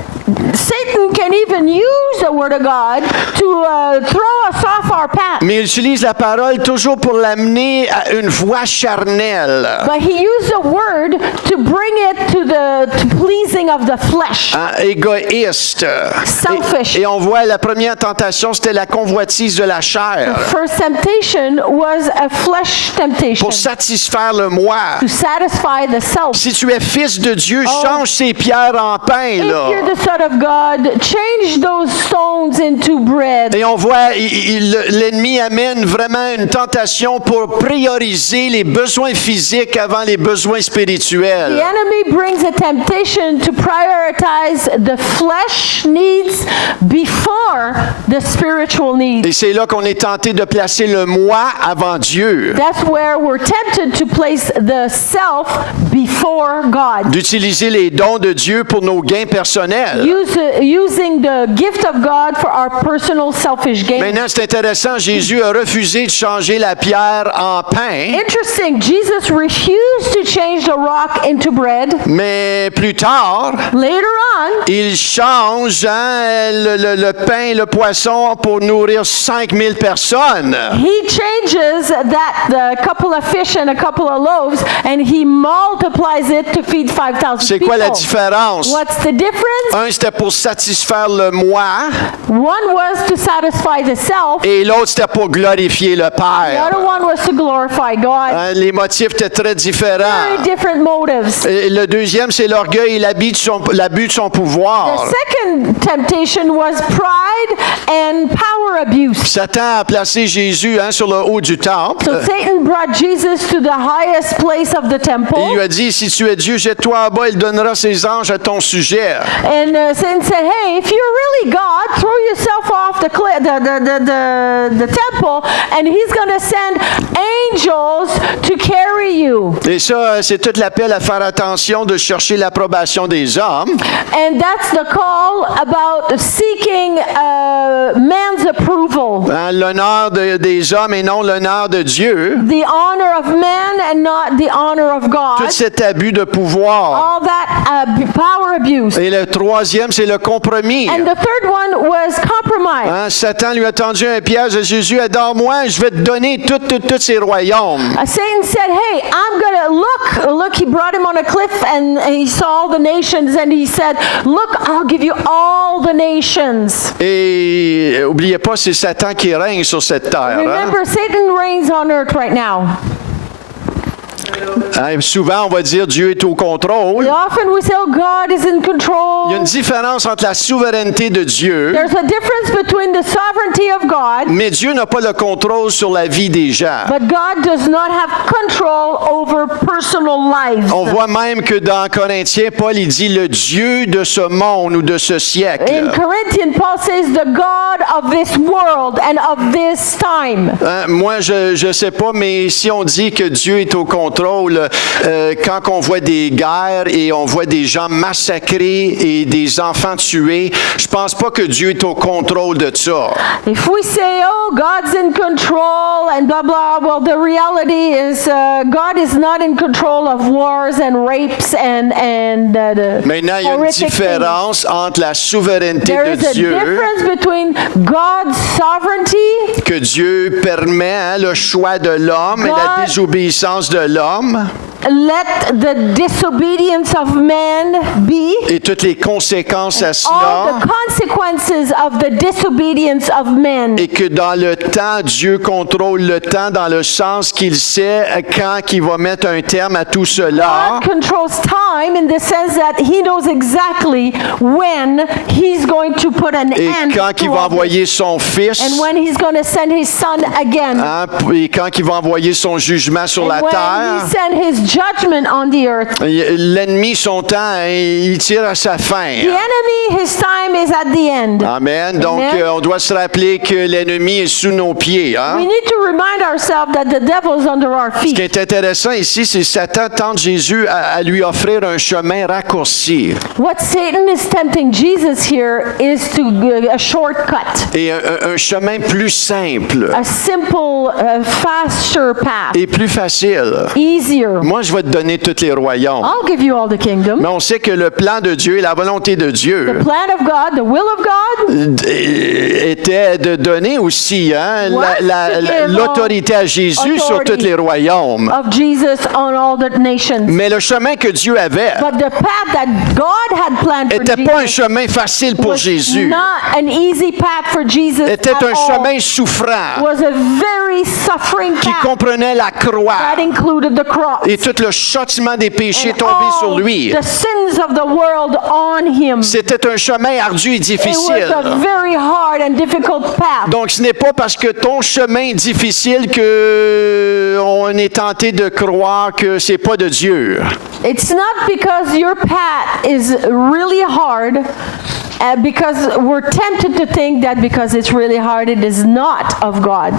Satan can even use the word of God to throw us off our path. Mais il utilise la parole toujours pour l'amener à une voie charnelle, But he used the word to bring it to the pleasing of the flesh. hein, égoïste. Selfish. Et on voit la première tentation, c'était la convoitise de la chair First temptation was a flesh temptation pour satisfaire le moi. to satisfy the self. Si tu es fils de Dieu, Oh. change ces pierres en pain. If you're Là. the son of God, change those stones into bread. Et on voit, l'ennemi amène vraiment une tentation pour prioriser les besoins physiques avant les besoins The spirituels. enemy brings a temptation to prioritize the flesh needs before the spiritual needs. Et c'est là qu'on est tenté de placer le moi avant Dieu, That's where we're tempted to place the self before God. d'utiliser les dons de Dieu pour nos gains personnels. Using the gift of God for our personal selfish gain. Maintenant, c'est intéressant, Jésus a refusé de changer la pierre en pain, Interesting, Jesus refused to change the rock into bread. mais plus tard, Later on, il change hein, le pain, le poisson pour nourrir 5000 personnes. he changes the couple of fish and a couple of loaves and he multiplies it to feed 5,000 C'est people. quoi la différence? What's the difference? Un, c'était pour satisfaire le moi One was to satisfy the self. et l'autre, c'était pour glorifier le The Père. other one was to glorify God. Les motifs étaient très différents. Very different motives. Et le deuxième, c'est l'orgueil et l'abus de son pouvoir. The second temptation was pride and power abuse. Satan a placé Jésus sur le haut du temple. So Satan brought Jesus to the highest place of the Il temple. lui a dit, si tu es Dieu, jette-toi en bas, il donnera ses anges à ton sujet. And Satan said, hey, if you're really God, throw yourself off the temple, and he's going to send angels to carry you. Et ça, c'est tout l'appel à faire attention de chercher l'approbation des hommes. And that's the call about seeking man's approval. L'honneur des hommes et non l'honneur de Dieu. The honor of man and not the honor of God. Tout cet abus de pouvoir. All that power abuse. Et le troisième, c'est le compromis. And the third one was compromise. Satan lui a tendu un piège à Jésus. Adore-moi, je vais te donner tous ces royaumes. Satan said, hey, I'm going to look, he brought him on a cliff and he saw all the nations and he said, look, I'll give you all the nations. Et oubliez pas, c'est Satan qui règne sur cette terre. Remember, Satan reigns on earth right now. Souvent, on va dire Dieu est au contrôle. Often we say, oh, God is in Il y a control. une différence entre la souveraineté de Dieu, There's a difference between the sovereignty of God, mais Dieu n'a pas le contrôle sur la vie des gens. but God does not have control over personal lives. On voit même que dans Corinthiens, Paul il dit le Dieu de ce monde ou de ce In siècle. Corinthians, Paul says the God of this world and of this time. Moi, je sais pas, mais si on dit que Dieu est au contrôle, quand on voit des guerres et on voit des gens massacrés et des enfants tués, je pense pas que Dieu est au contrôle de ça. If we say, oh, God's in control and blah, blah, well, the reality is God is not in control of wars and rapes and the Maintenant, il y a une horrific things. différence entre la souveraineté There de is a Dieu, difference between God's sovereignty, que Dieu permet le choix de l'homme et la God- désobéissance de l'homme let the disobedience of man be, et toutes les conséquences à all cela. the consequences of the disobedience of men. Et que dans le temps, Dieu contrôle le temps dans le sens qu'il sait quand il va mettre un terme à tout cela. God controls time in the sense that he knows exactly when he's going to put an Et end quand to il va all this. envoyer son fils, And when he's going to send his son again. et quand il va envoyer son jugement sur la And when terre, he sent his judgment on the earth. l'ennemi, son temps, il tire à sa fin. The enemy, his time is at the end. Amen. Donc, Amen. on doit se rappeler que l'ennemi est sous nos pieds. We need to remind ourselves that the devil is under our Ce qui feet. est intéressant ici, c'est que Satan tente Jésus à lui offrir un chemin raccourci What Satan is tempting Jesus here is to a shortcut, et un chemin plus simple a simple, faster path, et plus facile. easier. Moi, je vais te donner tous les royaumes. I'll give you all the kingdom. Mais on sait que le plan de Dieu et la volonté de The Dieu plan of God, the will of God, était de donner aussi l'autorité à Jésus sur tous les royaumes. of Jesus on all the nations. Mais le chemin que Dieu avait But the path that God had planned for n'était pas un Jesus chemin facile pour was Jésus. not an easy path for Jesus Était at un all. chemin souffrant Was a very suffering qui path comprenait la croix that included the cross. et tout le châtiment des péchés And tombé sur all lui. the sins of the world on him. C'était un chemin ardu et It was difficile. a very hard and difficult path. Donc, ce n'est pas parce que ton chemin est difficile que on est tenté de croire que c'est pas de Dieu. It's not because your path is really hard, because we're tempted to think that because it's really hard, it is not of God.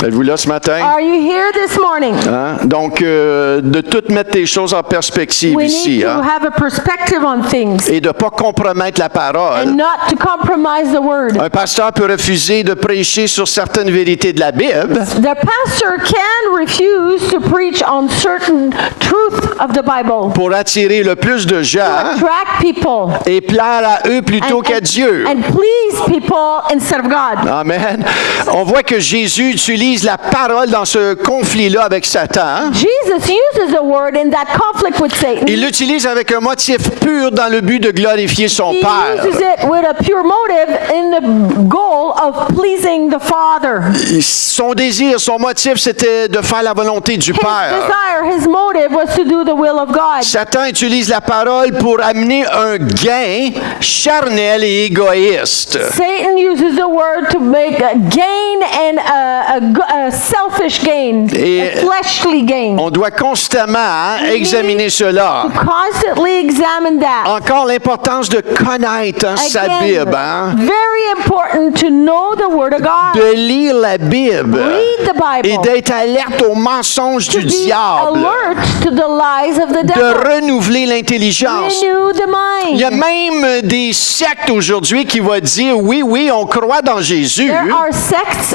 Êtes-vous là ce matin? Are you here this morning? Hein? Donc, de tout mettre les choses en perspective We need ici. to Hein? have a perspective on things Et de ne pas compromettre la parole. and not to compromise the word. Un pasteur peut refuser de prêcher sur certaines vérités de la Bible The pastor can refuse to preach on certain truth of the Bible, pour attirer le plus de gens attract people, et plaire à eux plutôt qu'à Dieu. and please people instead of God. Amen. On voit que Jésus utilise utilise la parole dans ce conflit-là avec Satan. Hein? Jesus uses the word in that conflict with Satan. Il l'utilise avec un motif pur dans le but de glorifier son He Père. uses it with a pure motive in the goal of pleasing the Father. Son désir, son motif, c'était de faire la volonté du His Père. desire, his motive was to do the will of God. Satan utilise la parole pour amener un gain charnel et égoïste. Satan uses the word to make a gain and a selfish gain, Et a fleshly gain. On doit constamment examiner cela. Constantly examine that. Encore l'importance de connaître sa Again, Bible. Hein? very important to know the Word of God. De lire la Bible. Read the Bible. Et d'être alerte aux mensonges To du be diable. alert to the lies of the De devil. renouveler l'intelligence. Renew the Il y a mind. même des sectes aujourd'hui qui vont dire oui, on croit dans Jésus, There are sects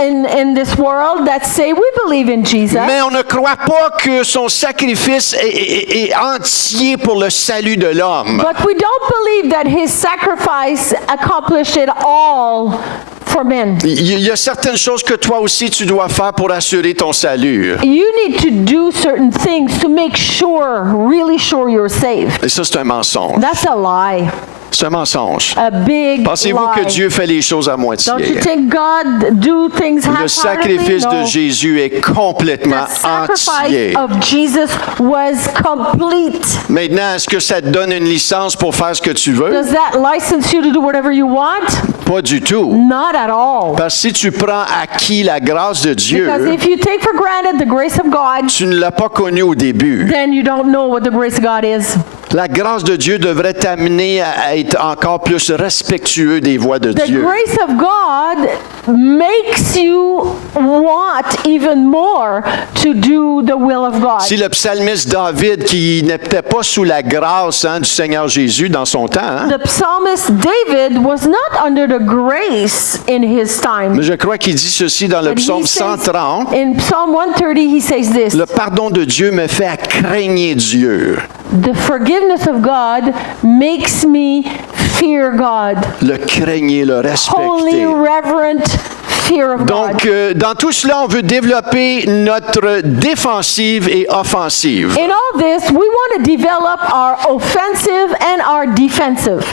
in this world that say we believe in Jesus, mais on ne croit pas que son sacrifice est entier pour le salut de l'homme. but we don't believe that his sacrifice accomplished it all for men. Il y a certaines choses que toi aussi tu dois faire pour assurer ton salut. You need to do certain things to make sure, really sure you're saved. Et ça, c'est un mensonge. That's a lie. C'est un mensonge. A big Pensez-vous lie. que Dieu fait les choses à Don't you moitié? think God do things Le half-heartedly? sacrifice No. de Jésus est complètement The sacrifice entier. of Jesus was complete. Maintenant, est-ce que ça te donne une licence pour faire ce que tu veux? Does that license you to do whatever you want? Pas du tout. Not at all. Parce que si tu prends acquis la grâce de Dieu, Because if you take for granted the grace of God, tu ne l'as pas connu au début. then you don't know what the grace of God is. La grâce de Dieu devrait t'amener à être encore plus respectueux des voies de The Dieu. grace of God makes you want even more to do the will of God. Si le psalmiste David, qui n'était pas sous la grâce du Seigneur Jésus dans son temps, The psalmist David was not under the grace in his time. mais je crois qu'il dit ceci dans le But he psaume says- 130, in Psalm 130, he says this, le pardon de Dieu me fait à craigner Dieu. the forgiveness of God makes me fear God. Le craigner, le Holy, respecter. reverent fear of God. Donc, dans tout cela, on veut développer notre défensive et offensive. In all this, we want to develop our offensive and our defensive.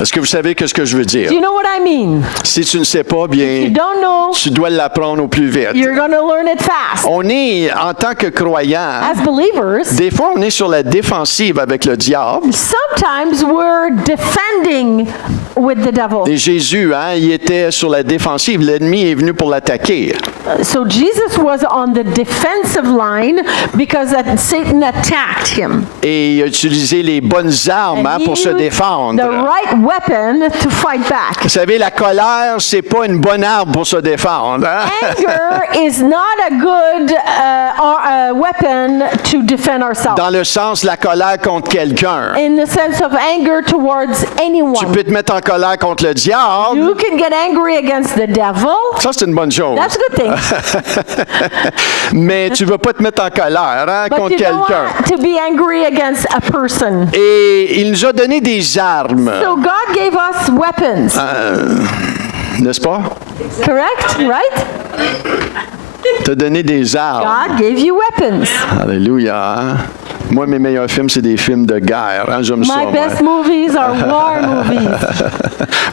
Est-ce que vous savez ce que je veux dire? Do you know what I mean? Si tu ne sais pas, You bien, don't know, tu dois l'apprendre au plus vite. you're going to learn it fast. On est, en tant que croyant, As believers, des fois, on est sur la défensive avec le diable. sometimes we're defending with the devil. Et Jésus, il était sur la défensive. L'ennemi est venu pour l'attaquer. So Jesus was on the defensive line because Satan attacked him. Et il a utilisé les bonnes armes And he pour se used défendre. the right weapon to fight back. Vous savez, la colère, c'est pas une bonne arme pour se défendre. Hein? Anger is not a good weapon to defend ourselves. Dans le sens, la colère contre quelqu'un. In the sense of anger towards Tu anyone. peux te mettre en colère contre le diable. You can get angry against the devil. Ça, c'est une bonne chose. That's a good thing. Mais tu ne veux pas te mettre en colère But contre you don't quelqu'un. want to be angry against a person. Et il nous a donné des armes. So God gave us weapons. N'est-ce pas? Correct? Right? T'as donné des armes. God gave you weapons. Alléluia. Hein? Moi, mes meilleurs films, c'est des films de guerre. Hein? J'aime ça. My moi. best movies are war movies.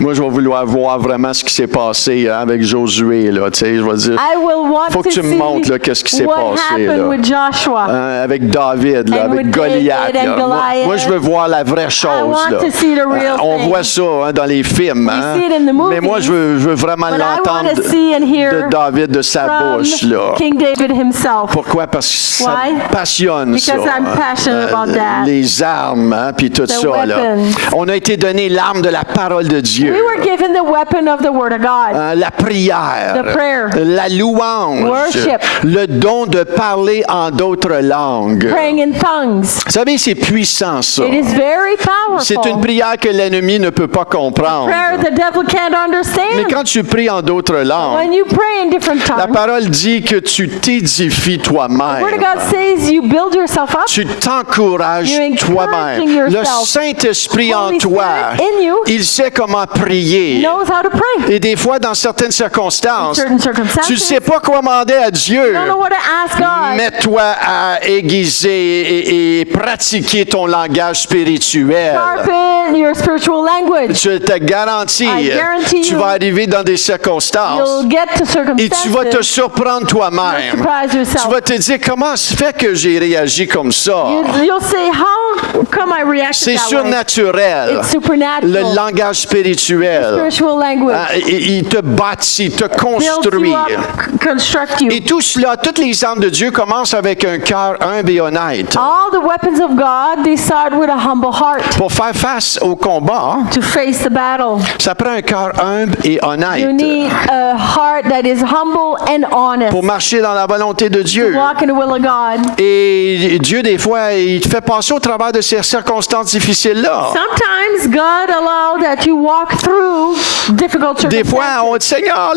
Moi, je vais vouloir voir vraiment ce qui s'est passé avec Josué. Là, tu sais, je vais dire, I will want faut que to tu me see montres là, qu'est-ce qui s'est what passé. happened Là. with Joshua. Avec David, là, And avec with Goliath. David and là. Moi, Goliath. je veux voir la vraie chose. want là. to see the real On thing. voit ça dans les films. Hein? see it in the movies. Mais moi, je veux vraiment But I l'entendre want to see and hear de David, de sa from bouche. Là. King David himself. Pourquoi? Parce que ça Why? me passionne, Because ça. I'm passionate about that. Les armes, hein, puis tout ça. Là. weapons. On a été donné l'arme de la parole de Dieu. We were given the weapon of the Word of God. La prière, The prayer. la louange, Worship. le don de parler en d'autres langues. Praying in tongues. Vous savez, c'est puissant, ça. It is very powerful. C'est une prière que l'ennemi ne peut pas comprendre. Prayer the devil can't Mais understand. quand tu pries en d'autres langues, When you pray in different la tongues, parole dit que tu t'édifies the Word of toi-même. God says you build yourself up. Tu t'encourages You're encouraging toi-même. Le yourself. Saint-Esprit en Holy toi, Spirit in you il sait comment prier. knows how to pray. Et des fois, dans certaines circonstances, Certain circumstances, tu ne sais pas quoi demander à Dieu. you don't know what to ask God. Mets-toi à aiguiser et pratiquer ton langage spirituel. Sharpen your spiritual language. Je te garantis, I guarantee tu you, vas arriver dans des circonstances You'll get to et tu vas te circumstances. surprendre toi-même. You'll surprise yourself. Tu vas te dire, comment se fait que j'ai réagi comme ça? You'll say, how come I reacted C'est that way? surnaturel. It's supernatural. Le langage spirituel. Spiritual language. Il te bâtit, te Builds construit. you up, construct you. Et tout cela, toutes les armes de Dieu commencent avec un cœur humble et honnête. All the weapons of God, they start with a humble heart Pour faire face au combat, to face the battle. ça prend un cœur humble et You honnête need a heart that is humble and honest. pour marcher dans la volonté de Dieu. Walk in the will of God. Et Dieu, des fois, il te fait passer au travers de ces circonstances difficiles-là. Sometimes God allows that you walk through difficult Des circumstances. fois, on dit, Seigneur,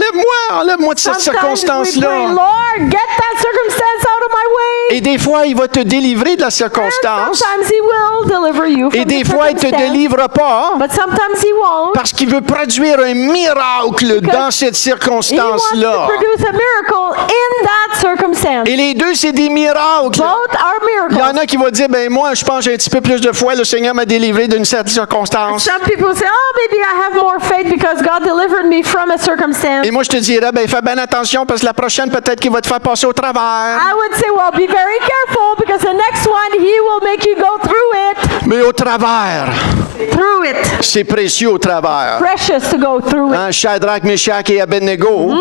enlève-moi de cette Sometimes we pray, circonstance-là. Lord, get that circumstance out of my way. Et des fois, il va te délivrer de la circonstance. Sometimes He will deliver you from Et des the fois, il ne te circumstance, délivre pas but sometimes He won't. parce qu'il veut produire un miracle dans cette He wants to circonstance-là. produce a miracle in that circumstance. Et les deux, c'est des miracles. Both are Il y en miracles. a qui vont dire, ben moi, je pense que j'ai un petit peu plus de foi, le Seigneur m'a délivré d'une certaine circonstance. Some people say, oh, maybe I have more faith because God delivered me from a circumstance. Et moi, je te dirais, ben fais bien attention parce que la prochaine, peut-être qu'il va te faire passer au travers. I would say, well, be very careful because the next one, He will make you go through it. Mais au travers, Through it. c'est précieux au travers. Precious to go through it. Hein, Shadrach, Meshach et Abednego,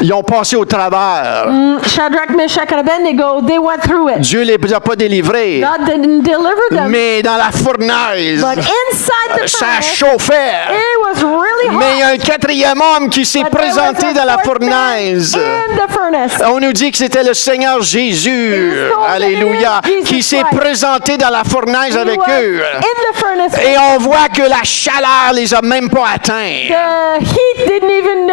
ils ont passé au travers. Shadrach, Meshach, and Abednego, they went through it. Dieu ne les a pas délivrés. God didn't deliver them, Mais dans la fournaise, but inside the ça furnace, chauffait. it was really hot. Mais il y a un quatrième homme qui s'est But there was présenté a dans la fourth man fournaise. in the furnace. On nous dit que c'était le Seigneur Jésus, It is told alléluia, that it is Jesus qui s'est Christ. présenté dans la fournaise He avec was eux. in the furnace. Et on voit que la chaleur les a même pas atteints. The heat didn't even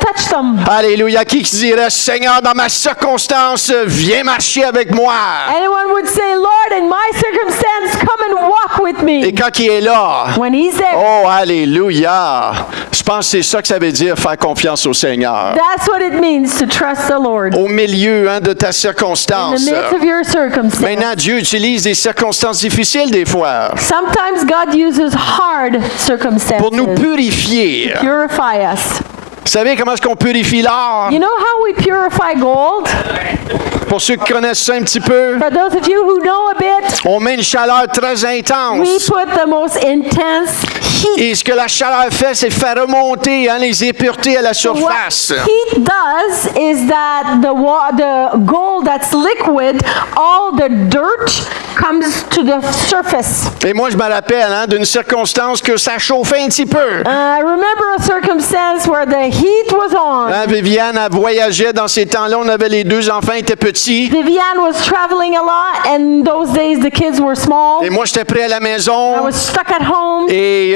touch them. Alléluia, qui dirait, Seigneur, dans ma circonstance, viens marcher avec moi. Anyone would say, Lord, in my circumstance, come and walk with Et me. quand il est là, When He's there, oh, alléluia, je pense que c'est ça que ça veut dire, faire confiance au Seigneur. that's what it means to trust the Lord. Au milieu de ta In the circonstance. midst of your circumstance. Maintenant, Dieu utilise des circonstances difficiles des fois Sometimes God uses hard circumstances pour nous to purifier. purify us. Vous savez comment est-ce qu'on purifie l'or? You know how we purify gold? Pour ceux qui connaissent ça un petit peu, For those of you who know a bit, on met une chaleur très we intense. put the most intense heat. Et ce que la chaleur fait, c'est faire remonter les impuretés à la surface. What heat does is that the gold that's liquid, all the dirt comes to the surface. Et moi, je me rappelle d'une circonstance que ça chauffait un petit peu. I remember a circumstance where the heat was on. Viviane, elle voyageait dans ces temps-là. On avait les deux enfants, ils étaient petits. Viviane was traveling a lot, and those days the kids were small. Et moi, j'étais prêt à la I maison. was stuck at home. Et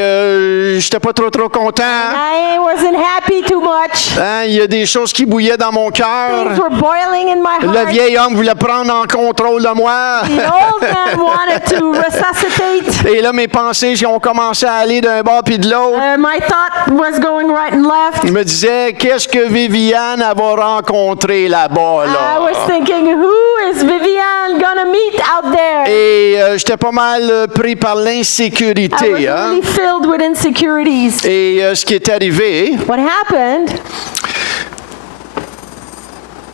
j'étais pas trop content. I wasn't happy too much. Il y a des choses qui bouillaient dans mon Things cœur. were boiling in my Le heart. vieil homme voulait prendre en contrôle de moi. The old man wanted to resuscitate. Et là, mes pensées ont commencé à aller d'un bord puis de l'autre. My thought was going right and left. Je me disais, qu'est-ce que Viviane elle va rencontrer là-bas, I là? was thinking, who is Viviane gonna meet out there? Et j'étais pas mal pris par I was l'insécurité. really filled with insecurities. Et ce qui est arrivé, What happened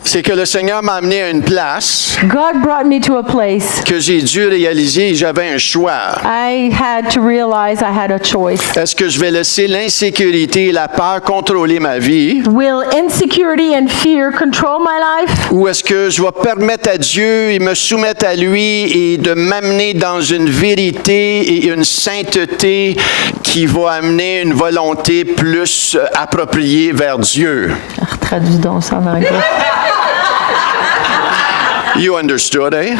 c'est que le Seigneur m'a amené à une place God brought me to a place. que j'ai dû réaliser. J'avais un choix. I had to realize I had a choice. Est-ce que je vais laisser l'insécurité et la peur contrôler ma vie? Will insecurity and fear control my life? Ou est-ce que je vais permettre à Dieu et me soumettre à lui et de m'amener dans une vérité et une sainteté qui va amener une volonté plus appropriée vers Dieu? Traduis donc ça en anglais. You understood, eh?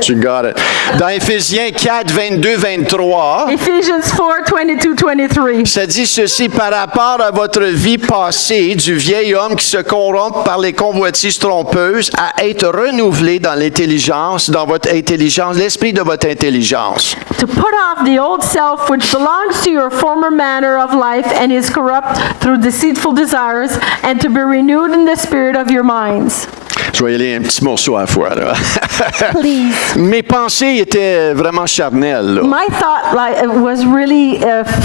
Tu got it. Dans Éphésiens 4, 22, 23, Ephesians 4:22-23. ça dit ceci: par rapport à votre vie passée, du vieil homme qui se corrompt par les convoitises trompeuses, à être renouvelé dans l'intelligence, dans votre intelligence, l'esprit de votre intelligence. To put off the old self which belongs to your former manner of life and is corrupt through deceitful desires, and to be renewed in the spirit of your minds. Je vais y aller un petit morceau à la fois. Là. Please. Mes pensées étaient vraiment charnelles. Là. My thought was really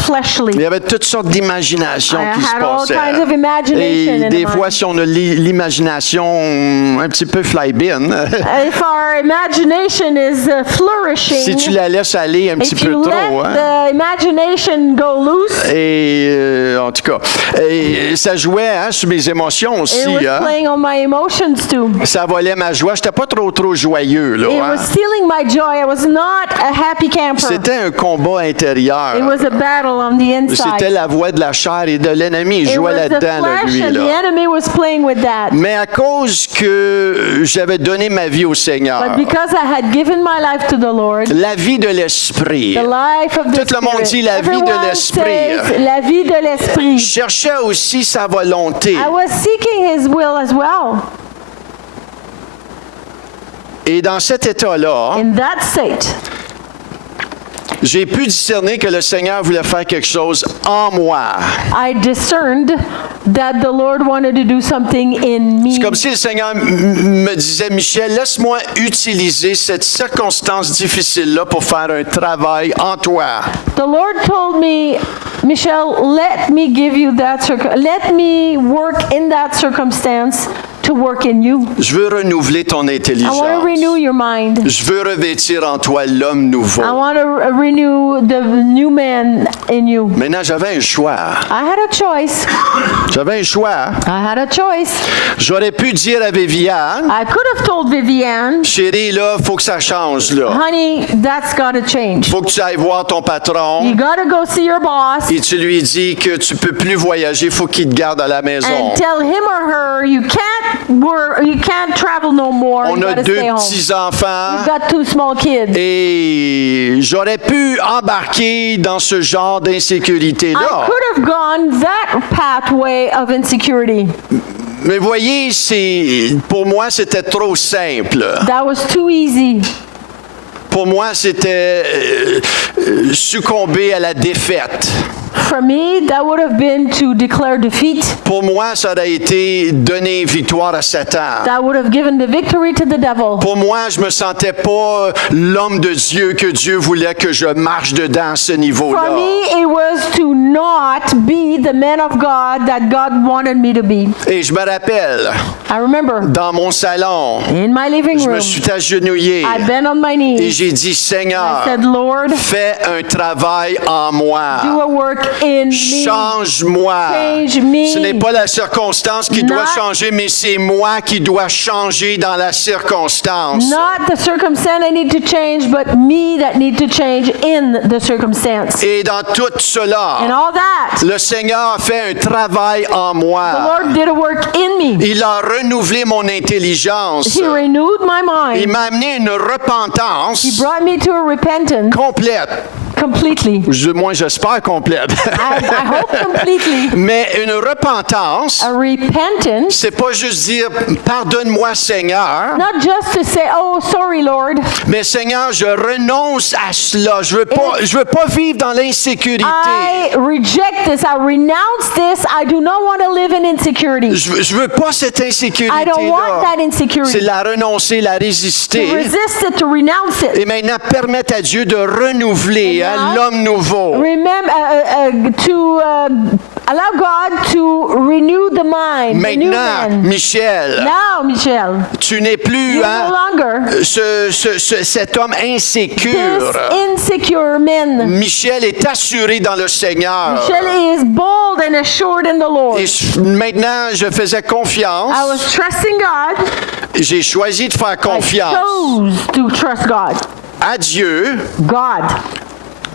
fleshly. Il y avait toutes sortes d'imaginations qui se I had all passaient. kinds of imagination Et in des mind. fois, si on a l'imagination un petit peu fly-bin, If our imagination is flourishing, si tu la laisses aller un petit if peu you trop, let hein, the imagination go loose, et en tout cas, et ça jouait hein, sur mes émotions aussi. it was Hein. playing on my emotions too. Ça volait ma joie. J'étais pas trop joyeux. Là, It hein. was stealing my joy. I was not a happy camper. C'était un combat intérieur. It was a battle on the inside. C'était la voix de la chair et de l'ennemi. Il It jouait was the là-dedans, là, flesh lui. and the Là. enemy was playing with that. Mais à cause que j'avais donné ma vie au Seigneur, But because I had given my life to the Lord, la vie de l'esprit, the life of the Tout le monde Spirit, dit la vie de everyone l'esprit. says la vie de l'esprit. je cherchais aussi sa volonté. I was seeking His will as well. Et dans cet état-là, In that state, j'ai pu discerner que le Seigneur voulait faire quelque chose en moi. I discerned that the Lord wanted to do something in me. C'est comme si le Seigneur me disait, Michel, laisse-moi utiliser cette circonstance difficile-là pour faire un travail en toi. The Lord told me, Michelle, let me give you that let me work in that circumstance to work in you. Je veux renouveler ton I want to intelligence. renew your mind. Je veux revêtir en toi l'homme nouveau. I want to renew the new man in you. Maintenant, j'avais un choix. I had a choice. J'avais un choix. I had a choice. J'aurais pu dire à Viviane, I could have told Viviane, chérie, là, faut que ça change, là. honey, that's got to change. Faut que tu ailles voir ton You patron got to go see your boss et tu lui dis que tu peux plus voyager, faut qu'il te garde à la maison. and tell him or her you can't travel no more. On You a got to deux stay home. petits-enfants You've got 2 small kids. et j'aurais pu embarquer dans ce genre I d'insécurité-là. could have gone that pathway of insecurity. Mais voyez, pour moi, c'était trop simple. That was too easy. Pour moi, c'était succomber à la défaite. For me, that would have been to declare defeat. Pour moi, ça aurait été donner victoire à Satan. That would have given the victory to the devil. Pour moi, je me sentais pas l'homme de Dieu que Dieu voulait que je marche dedans à ce For niveau-là. me, it was to not be the man of God that God wanted me to be. Et je me rappelle, I remember dans mon salon, in my living je me room, suis agenouillé I'd been on my et knees. j'ai dit, I Seigneur, said, Lord, fais un travail en do moi. a work in me. Change-moi. Change me. Ce n'est pas la circonstance qui doit Not- changer, mais c'est moi qui dois changer dans la circonstance. Not the circumstance I need to change, but me that need to change in the circumstance. Et dans tout And cela, all that, le Seigneur a fait un travail en the moi. Lord did a work in me. Il a renouvelé mon intelligence. He renewed my Il mind. m'a amené une repentance He brought me to a repentance complète. completely. Moi, j'espère complète. I hope completely. Mais une repentance, A repentance, c'est pas juste dire pardonne-moi Seigneur, not just to say, oh, sorry, Lord. mais Seigneur, je renonce à cela. Je veux pas vivre dans l'insécurité. I reject this. I renounce this. I do not want to live in insecurity. Je veux pas cette insécurité I don't want that là. insecurity. C'est la renoncer, la To résister. resist it, to renounce it. Et maintenant, permettre à Dieu de renouveler And now, l'homme nouveau. Remember to allow God to renew the mind, the new Maintenant, man. Michel, Now, Michelle, tu n'es plus you're hein, no longer cet homme insécure. this insecure man. Michel est assuré dans le Seigneur. Michelle is bold and assured in the Lord. Et maintenant, je faisais confiance. I was trusting God. J'ai choisi de faire I confiance chose to trust God. à Dieu God.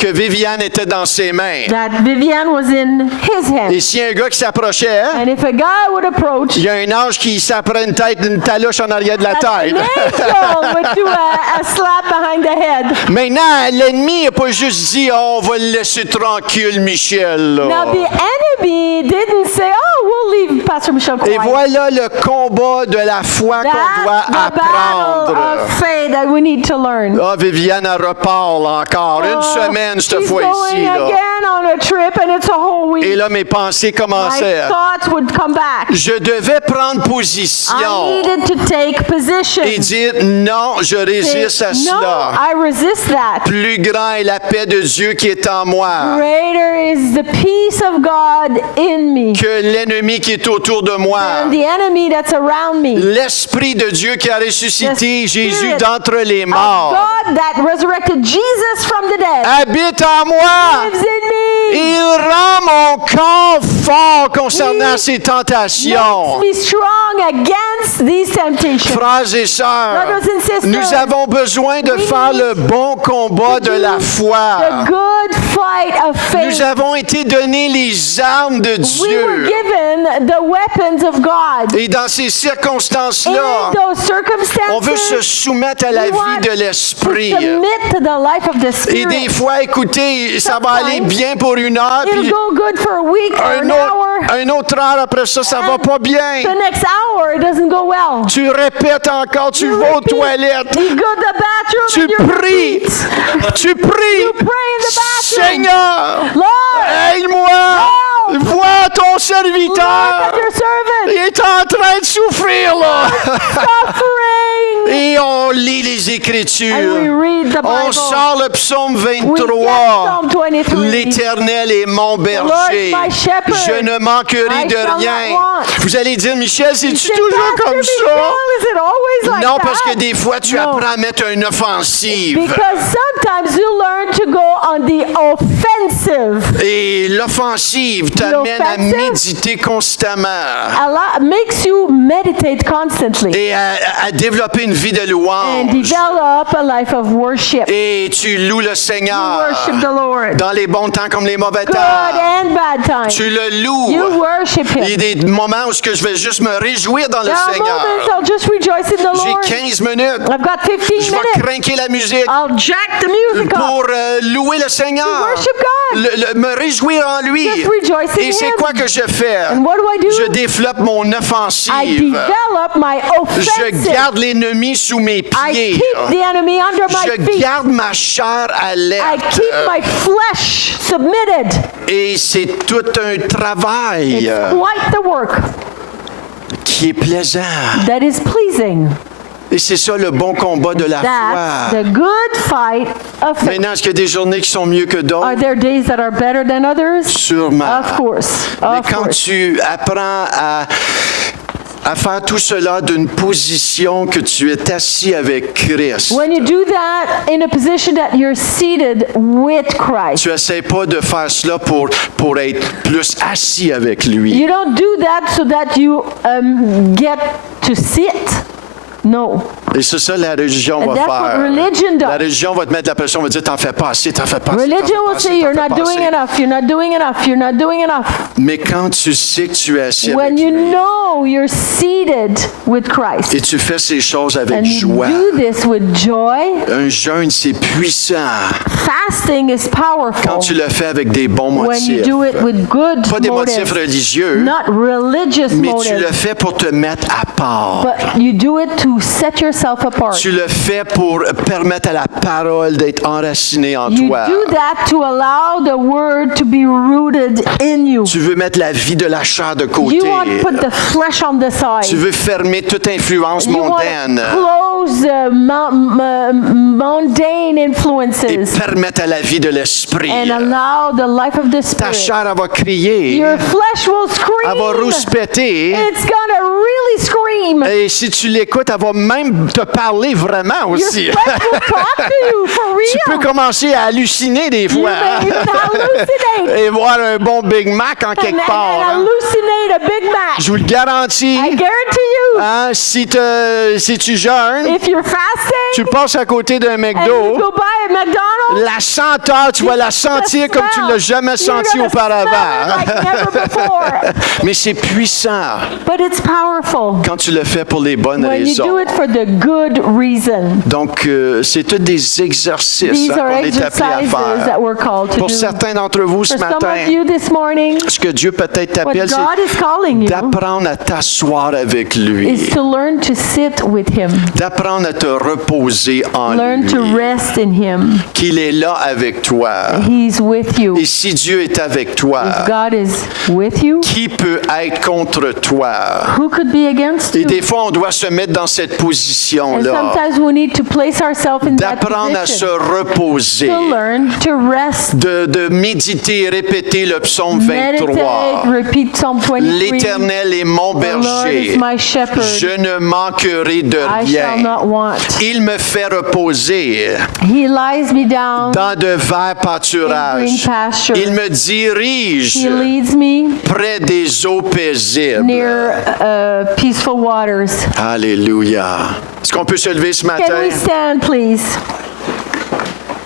que Viviane était dans ses mains. that Vivian was in his Et hand. si un gars qui s'approchait, And if a guy would approach, il y a un ange qui s'apprend une talouche en arrière de la an tête. angel would do a slap behind the head. Maintenant, l'ennemi n'a pas juste dit oh, on va le laisser tranquille, Michel. là. Now the enemy didn't say, "Oh, we'll leave Pastor Michel Et quiet." voilà le combat de la foi qu'on doit That's the battle apprendre. of faith that we need to learn. Ah, Viviane, elle reparle encore. Une semaine, cette She's fois-ci. going là. again on a trip, and it's a whole week. Et là, mes pensées My commençaient. thoughts would come back. Je devais prendre I position needed to take position. et dire non, je résiste à No, cela. I resist that. Plus grand est la paix de Dieu qui est en moi Greater is the peace of God in me que l'ennemi qui est autour de moi. than the enemy that's around me. L'Esprit de Dieu qui a ressuscité The Jésus Spirit d'entre les of morts God that resurrected Jesus from the dead habite en moi. lives in me. Il rend mon corps fort concernant He ces tentations. Makes me strong against these temptations. Frères et sœurs, Brothers and sisters, nous avons besoin de we faire need le bon combat de la The foi. good fight of faith. Nous avons été donnés les armes de We were Dieu. given the weapons of God. Et dans ces In circonstances-là, those circumstances, on veut se soumettre à la we vie want de to l'Esprit. submit to the life of the Et des Spirit. fois, écoutez, ça va aller Sometimes bien pour une heure, It'll puis go good for a week or an hour. un autre heure après ça, ça va And pas bien. The next hour, it doesn't go well. Tu répètes encore, tu You vas aux repeat. toilettes, You go to the bathroom tu and you pries, repeat. tu pries. You pray in the bathroom. Seigneur, Lord, aide-moi, Lord. vois ton look serviteur, at your servant il est en train de souffrir là. suffering. Et on lit les And we Écritures. read the On Bible. sort le psaume We get 23. Psalm 23. L'Éternel est mon berger. Lord is my shepherd. Je ne manquerai I de shall not rien. want. Vous allez dire, Michel, c'est-tu Say, toujours Pastor comme Michel, ça? is it always like Non, that? parce que des fois, tu No. apprends à mettre une offensive. Because sometimes you learn to go on the offensive. Et l'offensive t'amène à L'offensive? méditer constamment A lot makes you meditate constantly et à développer une vie de and louange. develop a life of worship. Et tu loues le You Seigneur worship the Lord. dans les bons temps comme les mauvais Good temps. and bad times. Tu le loues. You worship Il y a Him. des moments où je vais juste me réjouir dans le There are moments Seigneur. I'll just rejoice in the J'ai Lord. 15 minutes. I've got 15 Je vais minutes. craquer la musique I'll jack the music up. pour louer le Seigneur. To worship God. Me réjouir en lui. Just rejoice in Et c'est Him. quoi que je fais? And what do I do? Je développe mon I offensive. develop my Je offensive. garde l'ennemi sous mes I pieds. keep the enemy under my Je feet. garde ma chair I alerte. keep my flesh submitted. Et c'est tout un travail It's quite the work qui est plaisant. that is pleasing. Et c'est ça le bon combat de la That's foi. the good fight of faith. Maintenant, est-ce qu'il y a des journées qui sont mieux que Are d'autres? there days that are better than others? Sûrement. Of course. Mais Of quand course. tu apprends à faire tout cela d'une position que tu es assis avec Christ, When you do that in a position that you're seated with Christ, tu n'essaies pas de faire cela pour être plus assis avec lui. you don't do that so that you get to sit. No. Et c'est ça la religion And va that's what faire. religion does. La religion va te mettre la pression, va dire t'en fais pas assez, t'en fais pas assez. t'en Religion fais pas will assez, say t'en you're fais not pas doing assez. enough, you're not doing enough, you're not doing enough. Mais quand tu sais que tu es assis When avec you lui know you're seated with Christ et tu fais ces choses avec and you joie, do this with joy, un jeûne c'est puissant fasting is quand powerful tu le fais avec des bons when you motifs. do it with good Pas des motifs motives, religieux, not religious mais tu le motives, fais pour te mettre à part. but you do it to set yourself apart. Tu le fais pour permettre à la parole d'être enracinée en You toi. do that to allow the word to be rooted in you. Tu veux mettre la vie de la chair de côté. You want to put the flesh on the Tu side. veux fermer toute influence You want mondaine to close mundane et influences permettre à la vie de l'esprit. and allow the life of the Ta Spirit. chair, elle va crier, Your flesh will elle va scream. rouspéter It's gonna really scream Et si tu l'écoutes, elle va même te parler vraiment Your aussi. flesh will talk to you for Tu peux real. commencer à halluciner des You fois. may even hallucinate Et voir un bon Big Mac en quelque and part. hein. hallucinate a Big Mac. Je vous le garantis. I guarantee you, Hein, si tu jeûnes, if you're fasting tu passes à côté d'un and you McDo, go by a McDonald's, la senteur, tu vas la sentir comme tu ne l'as jamais senti you're gonna smell auparavant. it like never before. Mais c'est puissant But it's powerful quand tu le fais pour les bonnes when you do raisons. it for the good reason. Donc, c'est tous des exercices These hein, are qu'on est appelés à exercises that faire. we're called to Pour do. certains d'entre vous ce For some matin, of you this morning, ce que Dieu peut-être what t'appelle, God is c'est calling you d'apprendre à t'asseoir avec is lui, to learn to sit with Him, d'apprendre à te reposer en learn to lui, rest in Him. qu'il est là avec toi. He's with you. Et si Dieu est avec toi, If God is with you, qui peut être contre toi? who could be against Et you? des fois, on doit se mettre dans cette And position-là, sometimes we need to place ourselves in that d'apprendre à se position, reposer, to learn to rest, de méditer, répéter le psaume 23. meditate, repeat Psalm 23. L'Éternel est mon The Lord is berger. my shepherd. Je ne manquerai de I shall rien. not want. Il me fait reposer He lies me down dans de verts in green pâturages. pastures. Il me dirige He leads me près des eaux paisibles. near peaceful waters. Alléluia. Est-ce qu'on peut se lever ce Can we matin? stand, please?